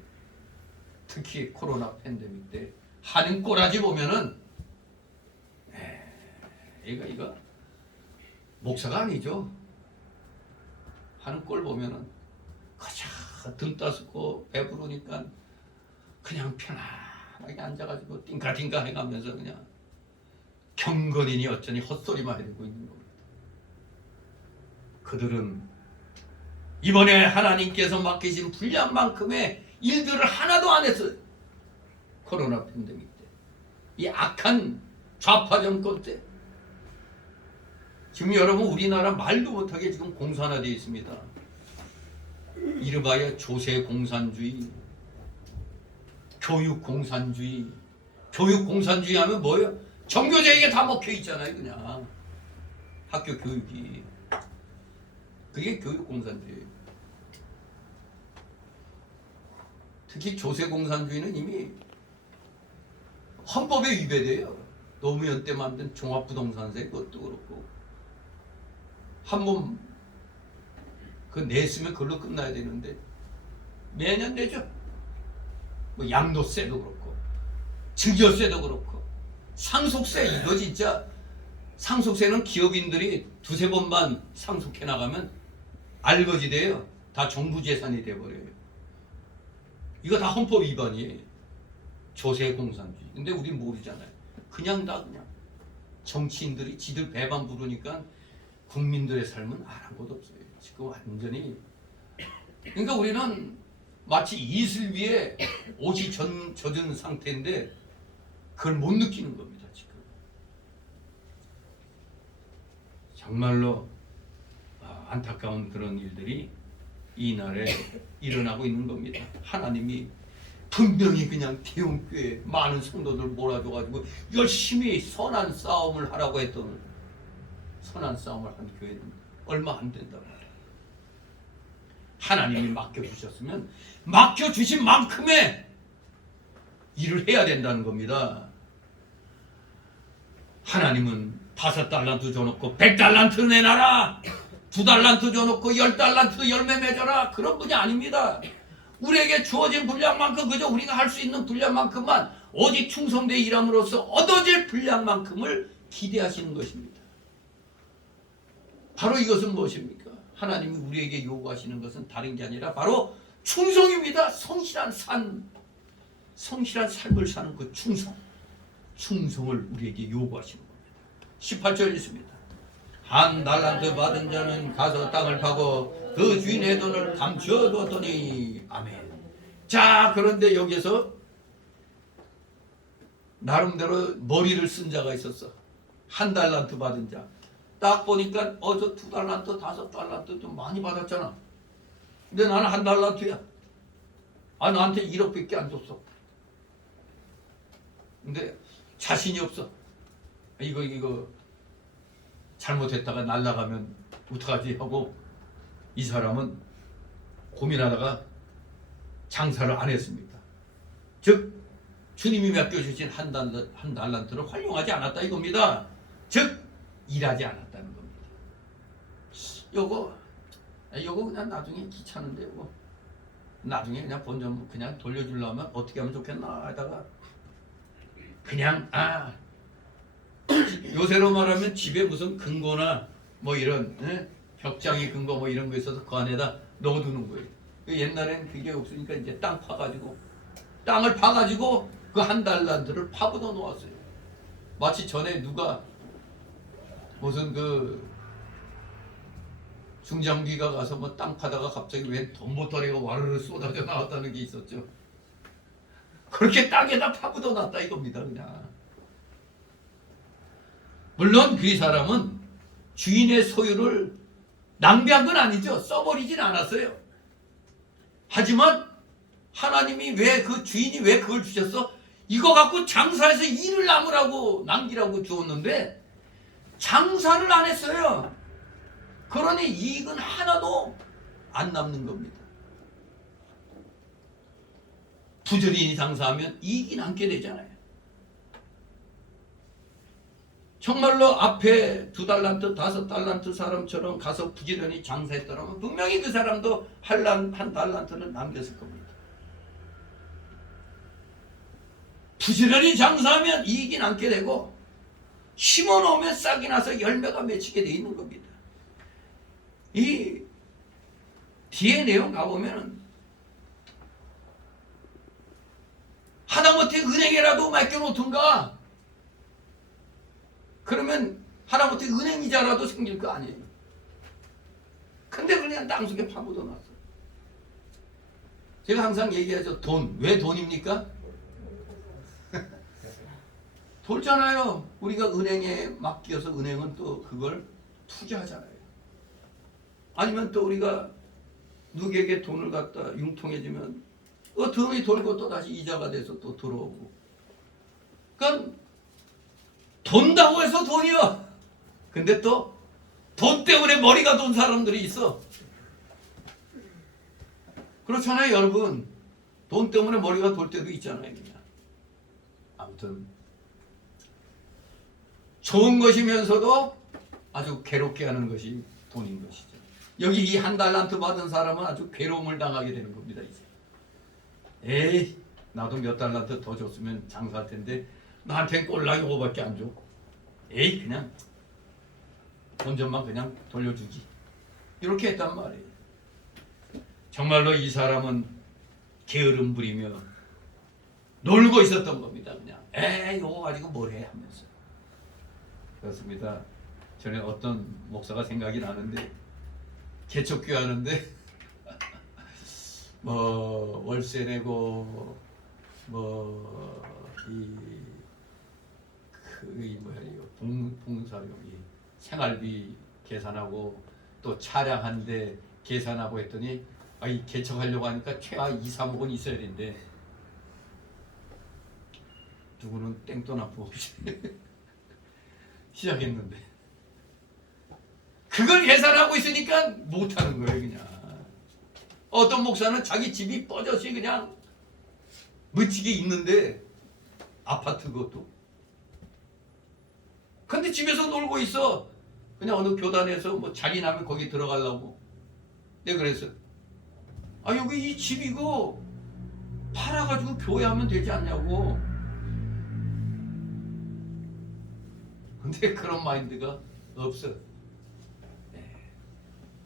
특히 코로나 팬데믹 때 하는 꼬라지 보면은 이거 목사가 아니죠. 하는 꼴 보면은 그저 등 따스고 배부르니까 그냥 편안하게 앉아가지고 띵까띵까 해가면서 그냥 경건이니 어쩌니 헛소리만 해대고 있는 겁니다. 그들은 이번에 하나님께서 맡기신 분량만큼의 일들을 하나도 안 했어요. 코로나 팬데믹 때. 이 악한 좌파 정권 때. 지금 여러분 우리나라 말도 못하게 지금 공산화되어 있습니다. 이르바야 조세 공산주의, 교육 공산주의. 교육 공산주의 하면 뭐예요? 정교제에게 다 먹혀 있잖아요, 그냥. 학교 교육이. 그게 교육 공산주의예요. 특히 조세 공산주의는 이미 헌법에 위배돼요. 노무현 때 만든 종합부동산세 그것도 그렇고 한 번 그 냈으면 그걸로 끝나야 되는데 매년 내죠. 뭐 양도세도 그렇고 증여세도 그렇고 상속세 이거 진짜 상속세는 기업인들이 두세 번만 상속해 나가면 알거지 돼요. 다 정부 재산이 돼버려요. 이거 다 헌법 위반이에요. 조세 공산주의. 근데 우린 모르잖아요. 그냥 정치인들이 지들 배반 부르니까 국민들의 삶은 아랑곳 없어요. 지금 완전히. 그러니까 우리는 마치 이슬 위에 옷이 젖은 상태인데 그걸 못 느끼는 겁니다. 지금. 정말로 안타까운 그런 일들이 이 날에 일어나고 있는 겁니다. 하나님이 분명히 그냥 대형교회 많은 성도들 몰아줘가지고 열심히 선한 싸움을 하라고 했던 선한 싸움을 한 교회는 얼마 안 된다고 말해요. 하나님이 맡겨주셨으면 맡겨주신 만큼의 일을 해야 된다는 겁니다. 하나님은 5달란트 줘놓고 100달란트 내놔라, 2달란트 줘놓고 10달란트 열매 맺어라, 그런 분이 아닙니다. 우리에게 주어진 분량만큼 그저 우리가 할 수 있는 분량만큼만 오직 충성되어 일함으로써 얻어질 분량만큼을 기대하시는 것입니다. 바로 이것은 무엇입니까? 하나님이 우리에게 요구하시는 것은 다른 게 아니라 바로 충성입니다. 성실한 삶을 사는 그 충성을 우리에게 요구하시는 겁니다. 18절 있습니다. 한 달란트 받은 자는 가서 땅을 파고 그 주인의 돈을 감추어 두었더니 아멘. 자, 그런데 여기서 나름대로 머리를 쓴 자가 있었어. 한 달란트 받은 자. 딱 보니까 저 2달란트, 5달란트 좀 많이 받았잖아. 근데 나는 한 달란트야. 나한테 1억밖에 안 줬어. 근데 자신이 없어. 이거 잘못했다가 날아가면 어떡하지 하고 이 사람은 고민하다가 장사를 안 했습니다. 즉 주님이 맡겨주신 한 달란트를 활용하지 않았다 이겁니다. 즉 일하지 않았다는 겁니다. 요거 그냥 나중에 귀찮은데 요거 나중에 그냥 본전 그냥 돌려주려면 어떻게 하면 좋겠나 하다가 그냥 요새로 말하면 집에 무슨 근거나 뭐 이런 벽장이 근거 뭐 이런 거 있어서 그 안에다 넣어두는 거예요. 옛날엔 그게 없으니까 이제 땅을 파가지고 그 한 달란트를 파묻어 놓았어요. 마치 전에 누가 무슨 그 중장비가 가서 뭐 땅 파다가 갑자기 웬 덤보터리가 와르르 쏟아져 나왔다는 게 있었죠. 그렇게 땅에다 파묻어 놨다 이겁니다. 그냥. 물론 그 사람은 주인의 소유를 낭비한 건 아니죠. 써버리진 않았어요. 하지만 하나님이 왜 그 주인이 왜 그걸 주셨어? 이거 갖고 장사해서 일을 남기라고 주었는데 장사를 안 했어요. 그러니 이익은 하나도 안 남는 겁니다. 부지런히 장사하면 이익이 남게 되잖아요. 정말로 앞에 2달란트, 5달란트 사람처럼 가서 부지런히 장사했더라면 분명히 그 사람도 한 달란트는 남겼을 겁니다. 부지런히 장사하면 이익이 남게 되고 심어놓으면 싹이 나서 열매가 맺히게 돼 있는 겁니다. 이 뒤에 내용 가보면 하다못해 은행에라도 맡겨놓든가 그러면 하다못해 은행이자라도 생길 거 아니에요. 근데 그냥 땅속에 파묻어 놨어. 제가 항상 얘기하죠. 돈. 왜 돈입니까? 돌잖아요. 우리가 은행에 맡겨서 은행은 또 그걸 투자하잖아요. 아니면 또 우리가 누구에게 돈을 갖다 융통해주면 등이 돌고 또 다시 이자가 돼서 또 들어오고. 그러니까 돈다고 해서 돈이요. 근데 또 돈 때문에 머리가 돈 사람들이 있어. 그렇잖아요, 여러분. 돈 때문에 머리가 돌 때도 있잖아요, 그냥. 아무튼 좋은 것이면서도 아주 괴롭게 하는 것이 돈인 것이죠. 여기 이 1달란트 받은 사람은 아주 괴로움을 당하게 되는 겁니다, 이제. 에이, 나도 몇 달란트 더 줬으면 장사할 텐데 나한텐 꼴랑이 5밖에 안 줘. 에이, 그냥 돈 좀만 그냥 돌려주지. 이렇게 했단 말이에요. 정말로 이 사람은 게으름 부리며 놀고 있었던 겁니다. 그냥 에이, 이거 가지고 뭘 해 하면서. 그렇습니다. 전에 어떤 목사가 생각이 나는데 개척교회 하는데 뭐 월세 내고 봉사료비 생활비 계산하고 또 차량한데 계산하고 했더니 이 개척하려고 하니까 최하 2-3억은 있어야 되는데 누구는 땡돈 안 뽑고 시작했는데 그걸 계산하고 있으니까 못하는 거예요. 그냥 어떤 목사는 자기 집이 뻐젓이 그냥 멋지게 있는데 아파트 그것도 근데 집에서 놀고 있어. 그냥 어느 교단에서 뭐 자리 나면 거기 들어가려고. 내가 그랬어. 여기 이 집 이거 팔아가지고 교회 하면 되지 않냐고. 근데 그런 마인드가 없어.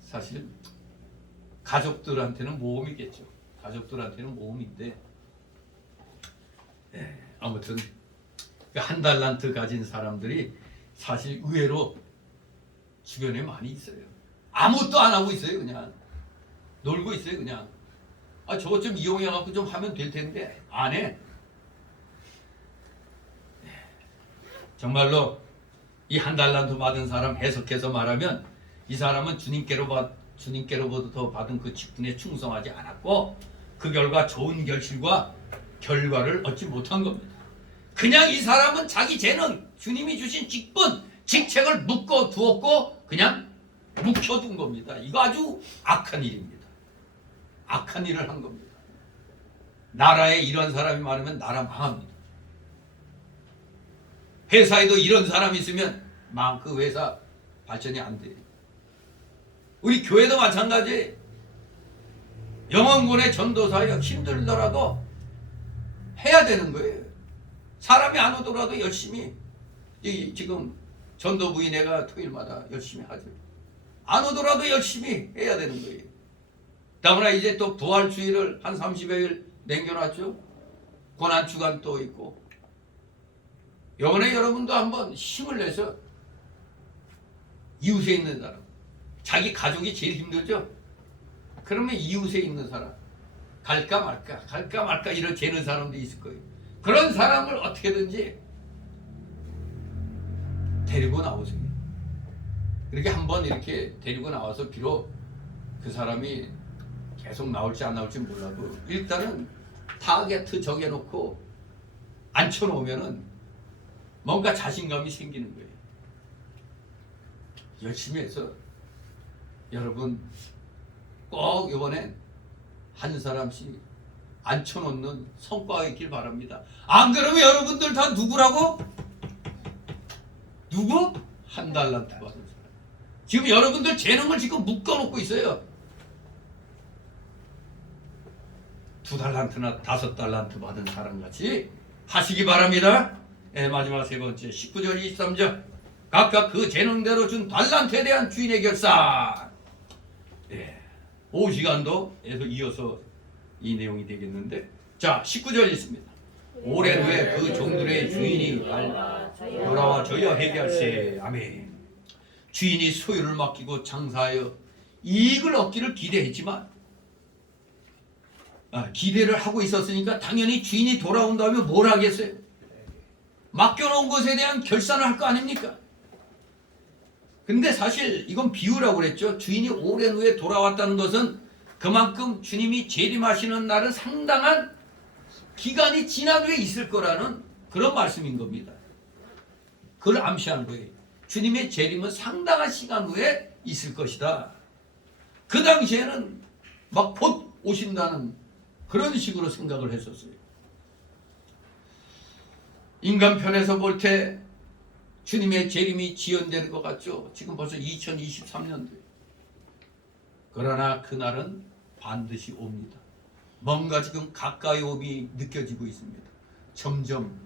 사실 가족들한테는 모험이겠죠. 가족들한테는 모험인데 아무튼 1달란트 가진 사람들이 사실 의외로 주변에 많이 있어요. 아무것도 안 하고 있어요. 그냥 놀고 있어요. 그냥 저거 좀 이용해갖고 좀 하면 될 텐데 안 해. 정말로 이 1달란트 받은 사람 해석해서 말하면 이 사람은 주님께로부터 받은 그 직분에 충성하지 않았고 그 결과 좋은 결과를 얻지 못한 겁니다. 그냥 이 사람은 자기 재능, 주님이 주신 직분, 직책을 묶어두었고 그냥 묵혀둔 겁니다. 이거 아주 악한 일입니다. 악한 일을 한 겁니다. 나라에 이런 사람이 많으면 나라 망합니다. 회사에도 이런 사람이 있으면 그 회사 발전이 안 돼요. 우리 교회도 마찬가지. 영원군의 전도사역 힘들더라도 해야 되는 거예요. 사람이 안 오더라도 열심히 지금 전도부인 내가 토요일마다 열심히 하죠. 안 오더라도 열심히 해야 되는 거예요. 다음에 이제 또 부활주의를 한 30여일 남겨놨죠. 고난주간 또 있고. 이번에 여러분도 한번 힘을 내서 이웃에 있는 사람, 자기 가족이 제일 힘들죠. 그러면 이웃에 있는 사람 갈까 말까 이런 재는 사람도 있을 거예요. 그런 사람을 어떻게든지 데리고 나오세요. 그렇게 한번 이렇게 데리고 나와서 비록 그 사람이 계속 나올지 안 나올지 몰라도 일단은 타겟 정해놓고 앉혀놓으면은 뭔가 자신감이 생기는 거예요. 열심히 해서 여러분 꼭 이번에 한 사람씩 앉혀놓는 성과가 있길 바랍니다. 안 그러면 여러분들 다 누구라고? 누구? 한 달란트 받은 사람. 지금 여러분들 재능을 지금 묶어놓고 있어요. 2달란트나 5달란트 받은 사람같이 하시기 바랍니다. 네, 마지막 세 번째 19절 23절 각각 그 재능대로 준 달란트에 대한 주인의 결산. 네, 5시간도 에서 이어서 이 내용이 되겠는데, 자 19절 있습니다. 오랜 후에 그 종들의 주인이 돌아와 저희와 회개할세. 아멘. 주인이 소유를 맡기고 장사하여 이익을 얻기를 기대했지만 기대를 하고 있었으니까 당연히 주인이 돌아온 다음에 뭘 하겠어요? 맡겨놓은 것에 대한 결산을 할 거 아닙니까? 근데 사실 이건 비유라고 그랬죠. 주인이 오랜 후에 돌아왔다는 것은 그만큼 주님이 재림하시는 날은 상당한 기간이 지난 후에 있을 거라는 그런 말씀인 겁니다. 그걸 암시한 거예요. 주님의 재림은 상당한 시간 후에 있을 것이다. 그 당시에는 막 곧 오신다는 그런 식으로 생각을 했었어요. 인간 편에서 볼 때 주님의 재림이 지연되는 것 같죠. 지금 벌써 2023년도에. 그러나 그날은 반드시 옵니다. 뭔가 지금 가까이 옴이 느껴지고 있습니다. 점점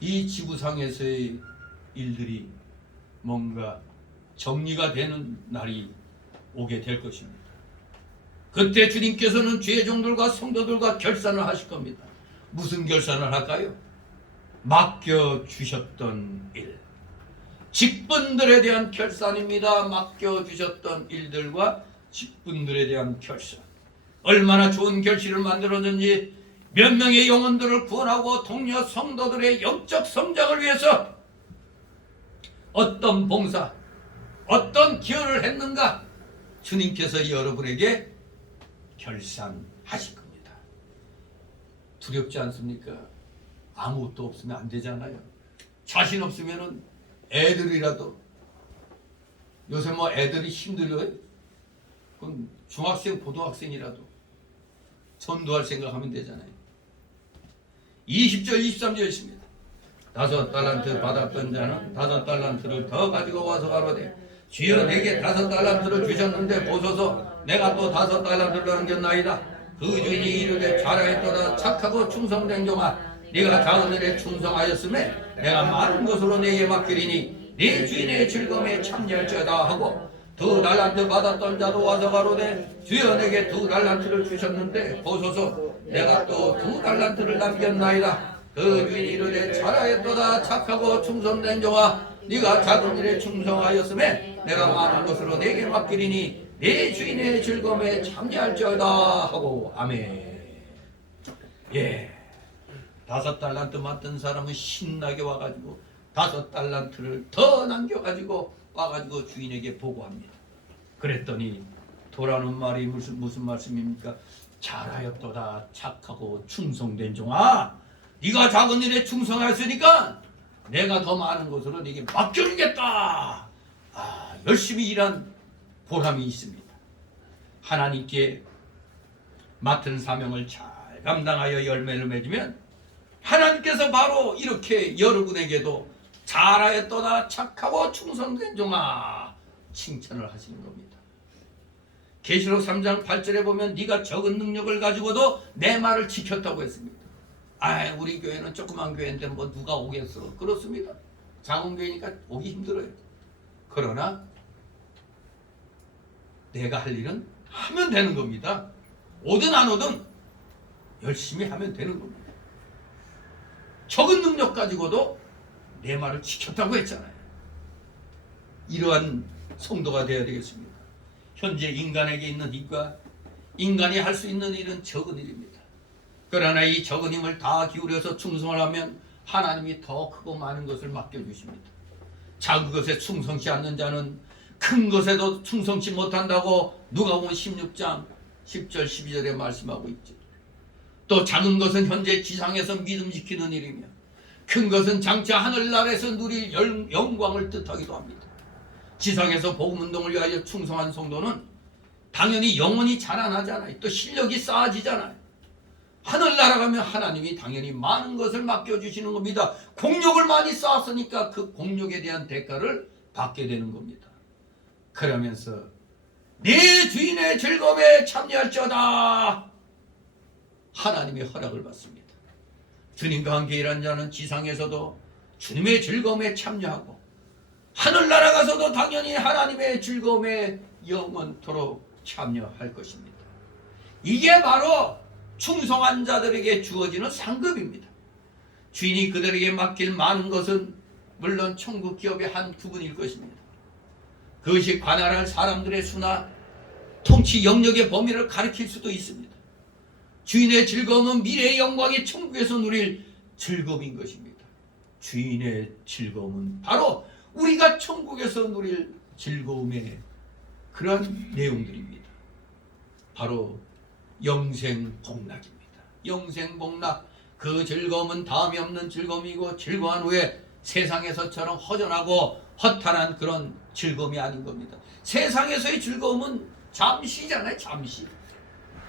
이 지구상에서의 일들이 뭔가 정리가 되는 날이 오게 될 것입니다. 그때 주님께서는 죄의 종들과 성도들과 결산을 하실 겁니다. 무슨 결산을 할까요? 맡겨주셨던 일. 직분들에 대한 결산입니다. 맡겨주셨던 일들과 직분들에 대한 결산. 얼마나 좋은 결실을 만들었는지, 몇 명의 영혼들을 구원하고 동료 성도들의 영적 성장을 위해서 어떤 봉사, 어떤 기여를 했는가, 주님께서 여러분에게 결산하실 겁니다. 두렵지 않습니까? 아무것도 없으면 안 되잖아요. 자신 없으면은 애들이라도, 요새 뭐 애들이 힘들어요? 그럼 중학생, 고등학생이라도 전도할 생각하면 되잖아요. 20절 23절 있습니다. 5달란트 받았던 자는 5달란트를 더 가지고 와서 가로되 주여 내게 5달란트를 주셨는데 보소서 내가 또 5달란트를 남겼나이다. 그 주인이 이르되 잘하였도다 착하고 충성된 종아 네가 작은 일에 충성하였음에 내가 많은 것으로 네게 맡기리니 네 주인의 즐거움에 참여할지어다 하고 2달란트 받았던 자도 와서 가로되 주여 내게 2달란트를 주셨는데 보소서 내가 또 2달란트를 남겼나이다. 그 주인이 이르되 잘하였도다 착하고 충성된 종아 네가 작은 일에 충성하였음에 내가 많은 것으로 네게 맡기리니 네 주인의 즐거움에 참여할지어다 하고. 아멘. 예, 5달란트 맡은 사람은 신나게 와가지고 5달란트를 더 남겨가지고 와가지고 주인에게 보고합니다. 그랬더니 돌아오는 말이 무슨 말씀입니까? 잘하였도다 착하고 충성된 종아 네가 작은 일에 충성하였으니까 내가 더 많은 것으로 네게 맡겨주겠다. 열심히 일한 보람이 있습니다. 하나님께 맡은 사명을 잘 감당하여 열매를 맺으면 하나님께서 바로 이렇게 여러분에게도 잘하였도다 착하고 충성된 종아 칭찬을 하시는 겁니다. 계시록 3장 8절에 보면 네가 적은 능력을 가지고도 내 말을 지켰다고 했습니다. 우리 교회는 조그만 교회인데 뭐 누가 오겠어? 그렇습니다. 작은 교회니까 오기 힘들어요. 그러나 내가 할 일은 하면 되는 겁니다. 오든 안 오든 열심히 하면 되는 겁니다. 적은 능력 가지고도 내 말을 지켰다고 했잖아요. 이러한 성도가 되어야 되겠습니다. 현재 인간에게 있는 힘과 인간이 할 수 있는 일은 적은 일입니다. 그러나 이 적은 힘을 다 기울여서 충성을 하면 하나님이 더 크고 많은 것을 맡겨주십니다. 작은 것에 충성치 않는 자는 큰 것에도 충성치 못한다고 누가복음 16장 10절 12절에 말씀하고 있죠. 또 작은 것은 현재 지상에서 믿음 지키는 일이며 큰 것은 장차 하늘나라에서 누릴 영광을 뜻하기도 합니다. 지상에서 복음운동을 위하여 충성한 성도는 당연히 영혼이 자라나잖아요. 또 실력이 쌓아지잖아요. 하늘나라 가면 하나님이 당연히 많은 것을 맡겨주시는 겁니다. 공력을 많이 쌓았으니까 그 공력에 대한 대가를 받게 되는 겁니다. 그러면서 네 주인의 즐거움에 참여할지어다 하나님의 허락을 받습니다. 주님과 함께 일한 자는 지상에서도 주님의 즐거움에 참여하고 하늘나라 가서도 당연히 하나님의 즐거움에 영원토록 참여할 것입니다. 이게 바로 충성한 자들에게 주어지는 상급입니다. 주인이 그들에게 맡길 많은 것은 물론 천국 기업의 한 부분일 것입니다. 그것이 관할할 사람들의 수나 통치 영역의 범위를 가리킬 수도 있습니다. 주인의 즐거움은 미래의 영광이 천국에서 누릴 즐거움인 것입니다. 주인의 즐거움은 바로 우리가 천국에서 누릴 즐거움의 그러한 내용들입니다. 바로 영생복락입니다. 영생복락, 그 즐거움은 다음이 없는 즐거움이고 즐거운 후에 세상에서처럼 허전하고 허탈한 그런 즐거움이 아닌 겁니다. 세상에서의 즐거움은 잠시잖아요.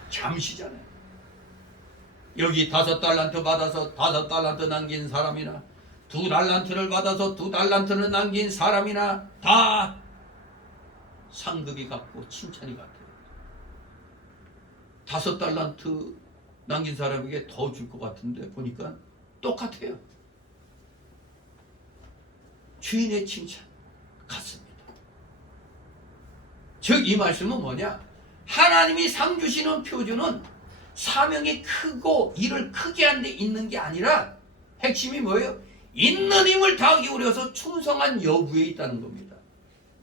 잠시잖아요. 여기 5달란트 받아서 5달란트 남긴 사람이나 2달란트를 받아서 2달란트를 남긴 사람이나 다 상급이 같고 칭찬이 같아요. 5달란트 남긴 사람에게 더 줄 것 같은데 보니까 똑같아요. 주인의 칭찬 같습니다. 즉 이 말씀은 뭐냐? 하나님이 상 주시는 표준은 사명이 크고 일을 크게 한 데 있는 게 아니라 핵심이 뭐예요? 있는 힘을 다 기울여서 충성한 여부에 있다는 겁니다.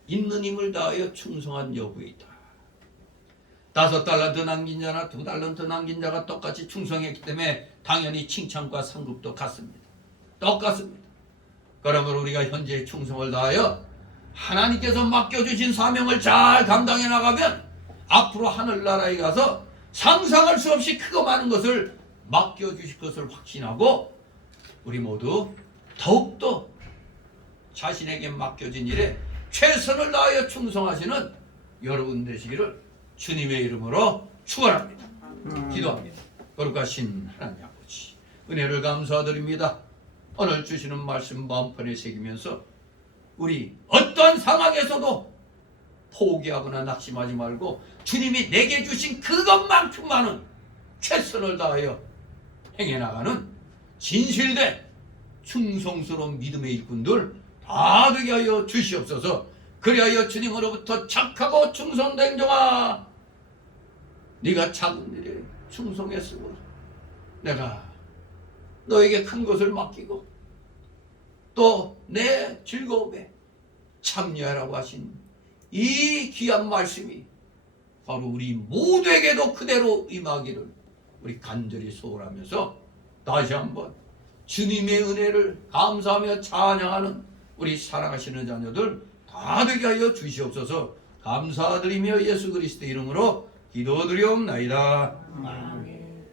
있는 힘을 다하여 충성한 여부에 있다. 5달란트 남긴 자나 2달란트 남긴 자가 똑같이 충성했기 때문에 당연히 칭찬과 상급도 같습니다. 똑같습니다. 그러므로 우리가 현재 충성을 다하여 하나님께서 맡겨주신 사명을 잘 감당해 나가면 앞으로 하늘나라에 가서 상상할 수 없이 크고 많은 것을 맡겨주실 것을 확신하고 우리 모두 더욱더 자신에게 맡겨진 일에 최선을 다하여 충성하시는 여러분 되시기를 주님의 이름으로 축원합니다. 기도합니다. 거룩하신 하나님 아버지, 은혜를 감사드립니다. 오늘 주시는 말씀 마음판에 새기면서 우리 어떤 상황에서도 포기하거나 낙심하지 말고 주님이 내게 주신 그것만큼만은 최선을 다하여 행해나가는 진실된 충성스러운 믿음의 일꾼들 다 되게 하여 주시옵소서. 그리하여 주님으로부터 착하고 충성된 종아, 네가 작은 일에 충성했으므로 내가 너에게 큰 것을 맡기고 또 내 즐거움에 참여하라고 하신 이 귀한 말씀이 바로 우리 모두에게도 그대로 임하기를 우리 간절히 소원하면서 다시 한번 주님의 은혜를 감사하며 찬양하는 우리 사랑하시는 자녀들 다 되게 하여 주시옵소서. 감사드리며 예수 그리스도 이름으로 기도드리옵나이다. 아멘.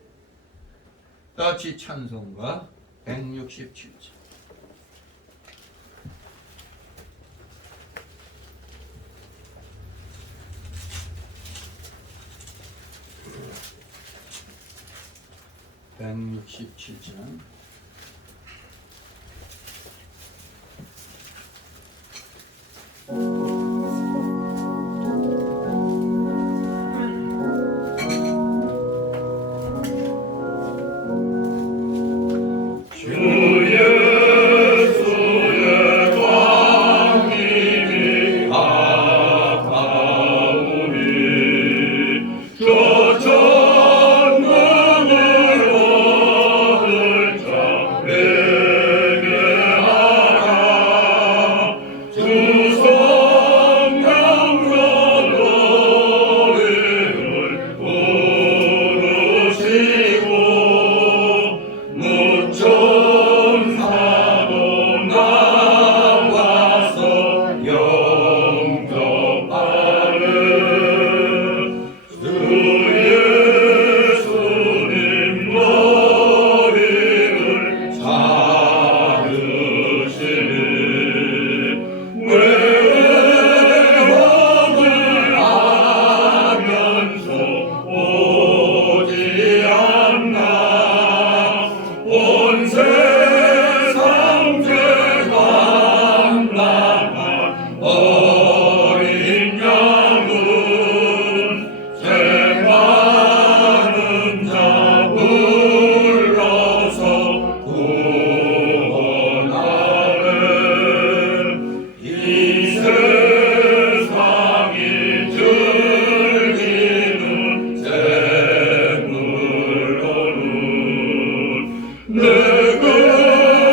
같이 찬송가 167절. (167장)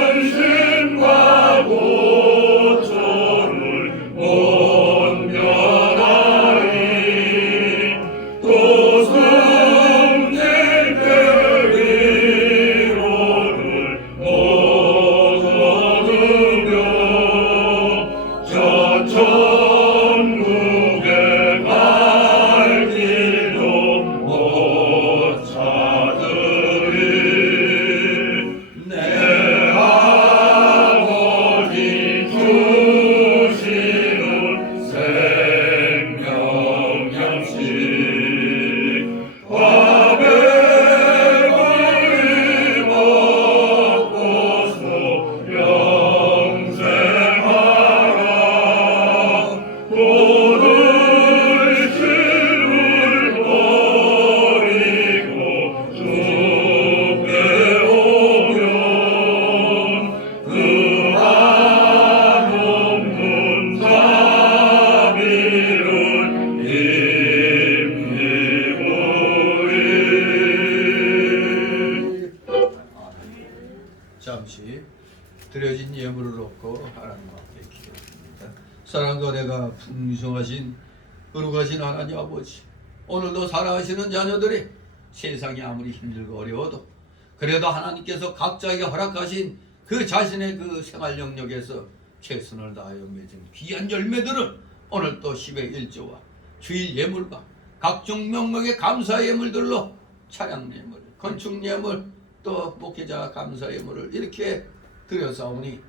근심과 고초를 못 면하리 또 성될 위로를 못 얻으며 저 천국에 갈 길도 못 찾으리 내 아버지 주시는 생명양식 화백을 입었고서 영생하라 오늘 실을 버리고 주께 오면 그 한없는 자비를 힘입으리. 잠시 드려진 예물을 놓고 하나님 앞에 기도합니다. 사랑과 내가 풍성하신 거룩하신 하나님 아버지, 오늘도 살아가시는 자녀들이 세상이 아무리 힘들고 어려워도 그래도 하나님께서 각자에게 허락하신 그 자신의 그 생활 영역에서 최선을 다하여 맺은 귀한 열매들을 오늘 또 10의 일조와 주일 예물과 각종 명목의 감사 예물들로 차량 예물, 건축 예물, 또 목회자 감사 예물을 이렇게 드려사오니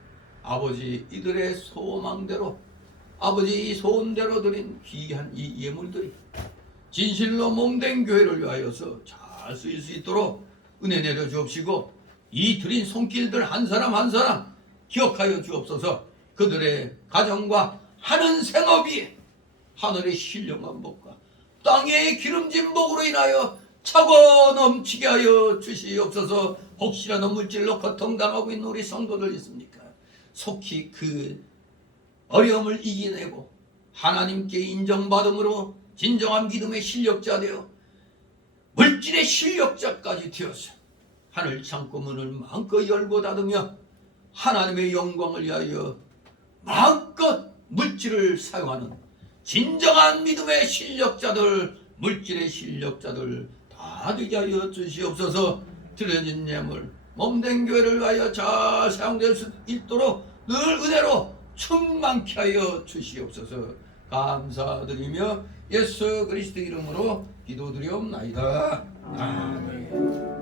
아버지 이들의 소망대로 아버지 이 소원대로 드린 귀한 이 예물들이 진실로 몸된 교회를 위하여서 잘 쓰일 수 있도록 은혜 내려 주옵시고 이 드린 손길들 한 사람 한 사람 기억하여 주옵소서. 그들의 가정과 하는 생업이 하늘의 신령한 복과 땅의 기름진 복으로 인하여 차고 넘치게 하여 주시옵소서. 혹시라도 물질로 고통당하고 있는 우리 성도들 있습니까? 속히 그 어려움을 이겨내고 하나님께 인정받음으로 진정한 믿음의 실력자 되어 물질의 실력자까지 되어서 하늘 창고문을 마음껏 열고 닫으며 하나님의 영광을 위하여 마음껏 물질을 사용하는 진정한 믿음의 실력자들, 물질의 실력자들 다 되게 하여 주시옵소서. 드려진 예물 몸된 교회를 위하여 잘 사용될 수 있도록 늘 은혜로 충만케 하여 주시옵소서. 감사드리며 예수 그리스도 이름으로 기도드리옵나이다. 아멘.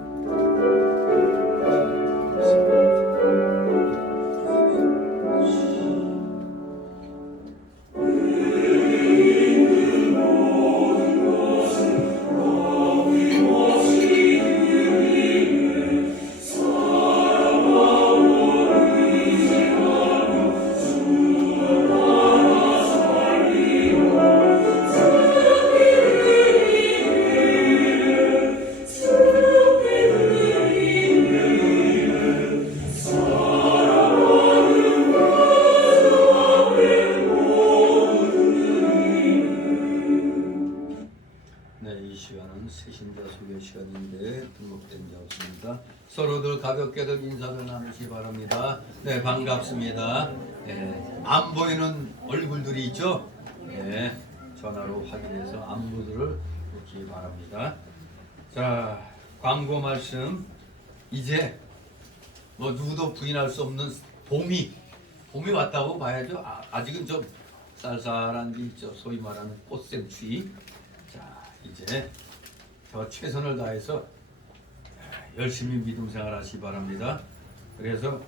서로들 가볍게들 인사를 나누시 바랍니다. 네, 반갑습니다. 네, 안 보이는 얼굴들이 있죠? 네, 전화로 확인해서 안부들을 묻기 바랍니다. 자, 광고 말씀. 이제 뭐 누구도 부인할 수 없는 봄이 왔다고 봐야죠. 아직은 좀 쌀쌀한 게 있죠. 소위 말하는 꽃샘추위. 자, 이제 더 최선을 다해서 열심히 믿음 생활하시기 바랍니다. 그래서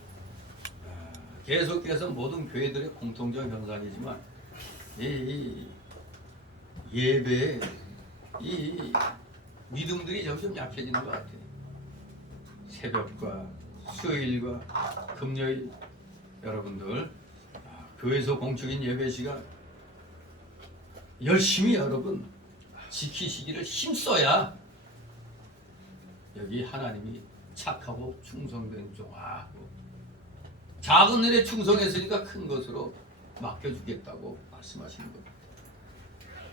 계속해서 모든 교회들의 공통적 현상이지만 이 예배에 이 믿음들이 점점 약해지는 것 같아요. 새벽과 수요일과 금요일 여러분들 교회에서 공적인 예배 시간 열심히 여러분 지키시기를 힘써야 여기 하나님이 착하고 충성된 종하고 작은 일에 충성했으니까 큰 것으로 맡겨주겠다고 말씀하시는 겁니다.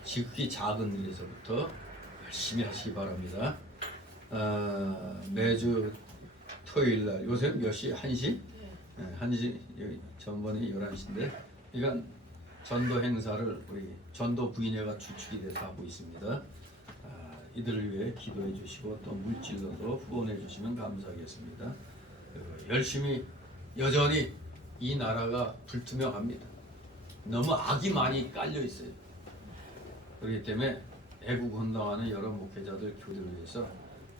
지극히 작은 일에서부터 열심히 하시기 바랍니다. 매주 토요일 날 요새 몇 시? 1시? 네, 1시 여기 전번에 11시인데 이건 전도 행사를 우리 전도 부인회가 주축이 돼서 하고 있습니다. 이들을 위해 기도해 주시고 또 물질로도 후원해 주시면 감사하겠습니다. 열심히 여전히 이 나라가 불투명합니다. 너무 악이 많이 깔려 있어요. 그렇기 때문에 애국 헌당하는 여러 목회자들 교회를 위해서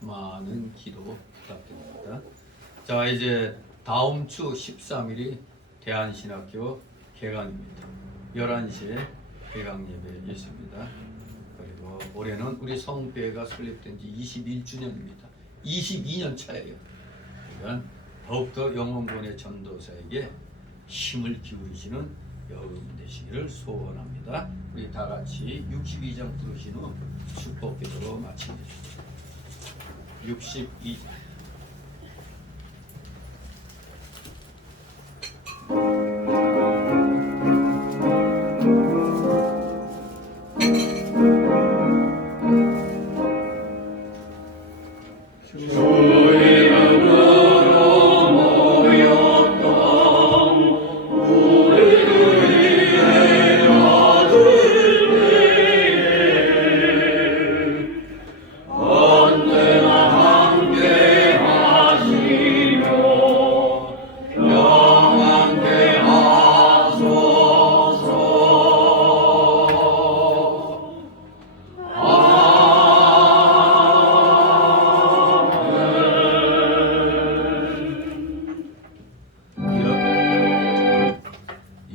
많은 기도 부탁드립니다. 자, 이제 다음 주 13일이 대한신학교 개강입니다. 11시에 개강 예배 있습니다. 그리고 올해는 우리 성교회가 설립된 지 21주년입니다. 22년 차예요. 그러니까 더욱더 영원권의 전도사에게 힘을 기울이시는 여러분 되시기를 소원합니다. 우리 다 같이 62장 부르신 후 축복기도로 마치겠습니다. 62장.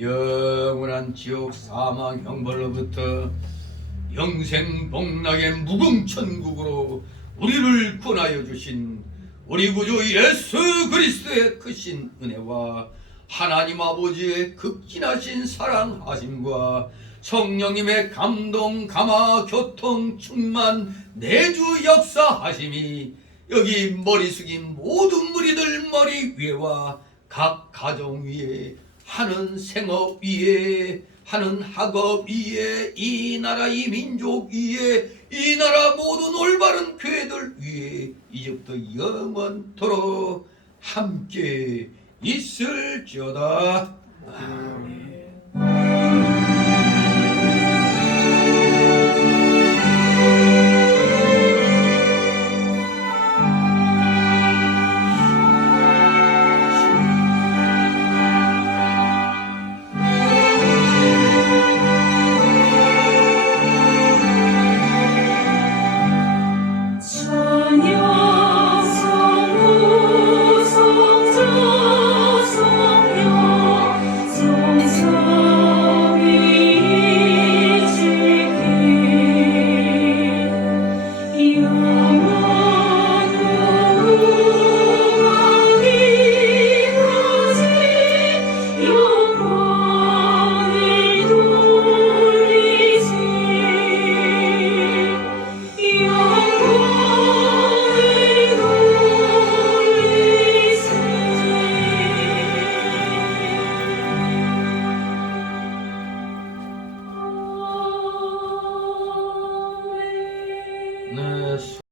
영원한 지옥 사망 형벌로부터 영생 복락의 무궁천국으로 우리를 구원하여 주신 우리 구주 예수 그리스도의 크신 은혜와 하나님 아버지의 극진하신 사랑하심과 성령님의 감동, 감화, 교통, 충만, 내주 역사하심이 여기 머리 숙인 모든 무리들 머리 위에와 각 가정 위에 하는 생업 위에 하는 학업 위에 이 나라 이 민족 위에 이 나라 모든 올바른 교회들 위에 이제부터 영원토록 함께 있을지어다. 아멘.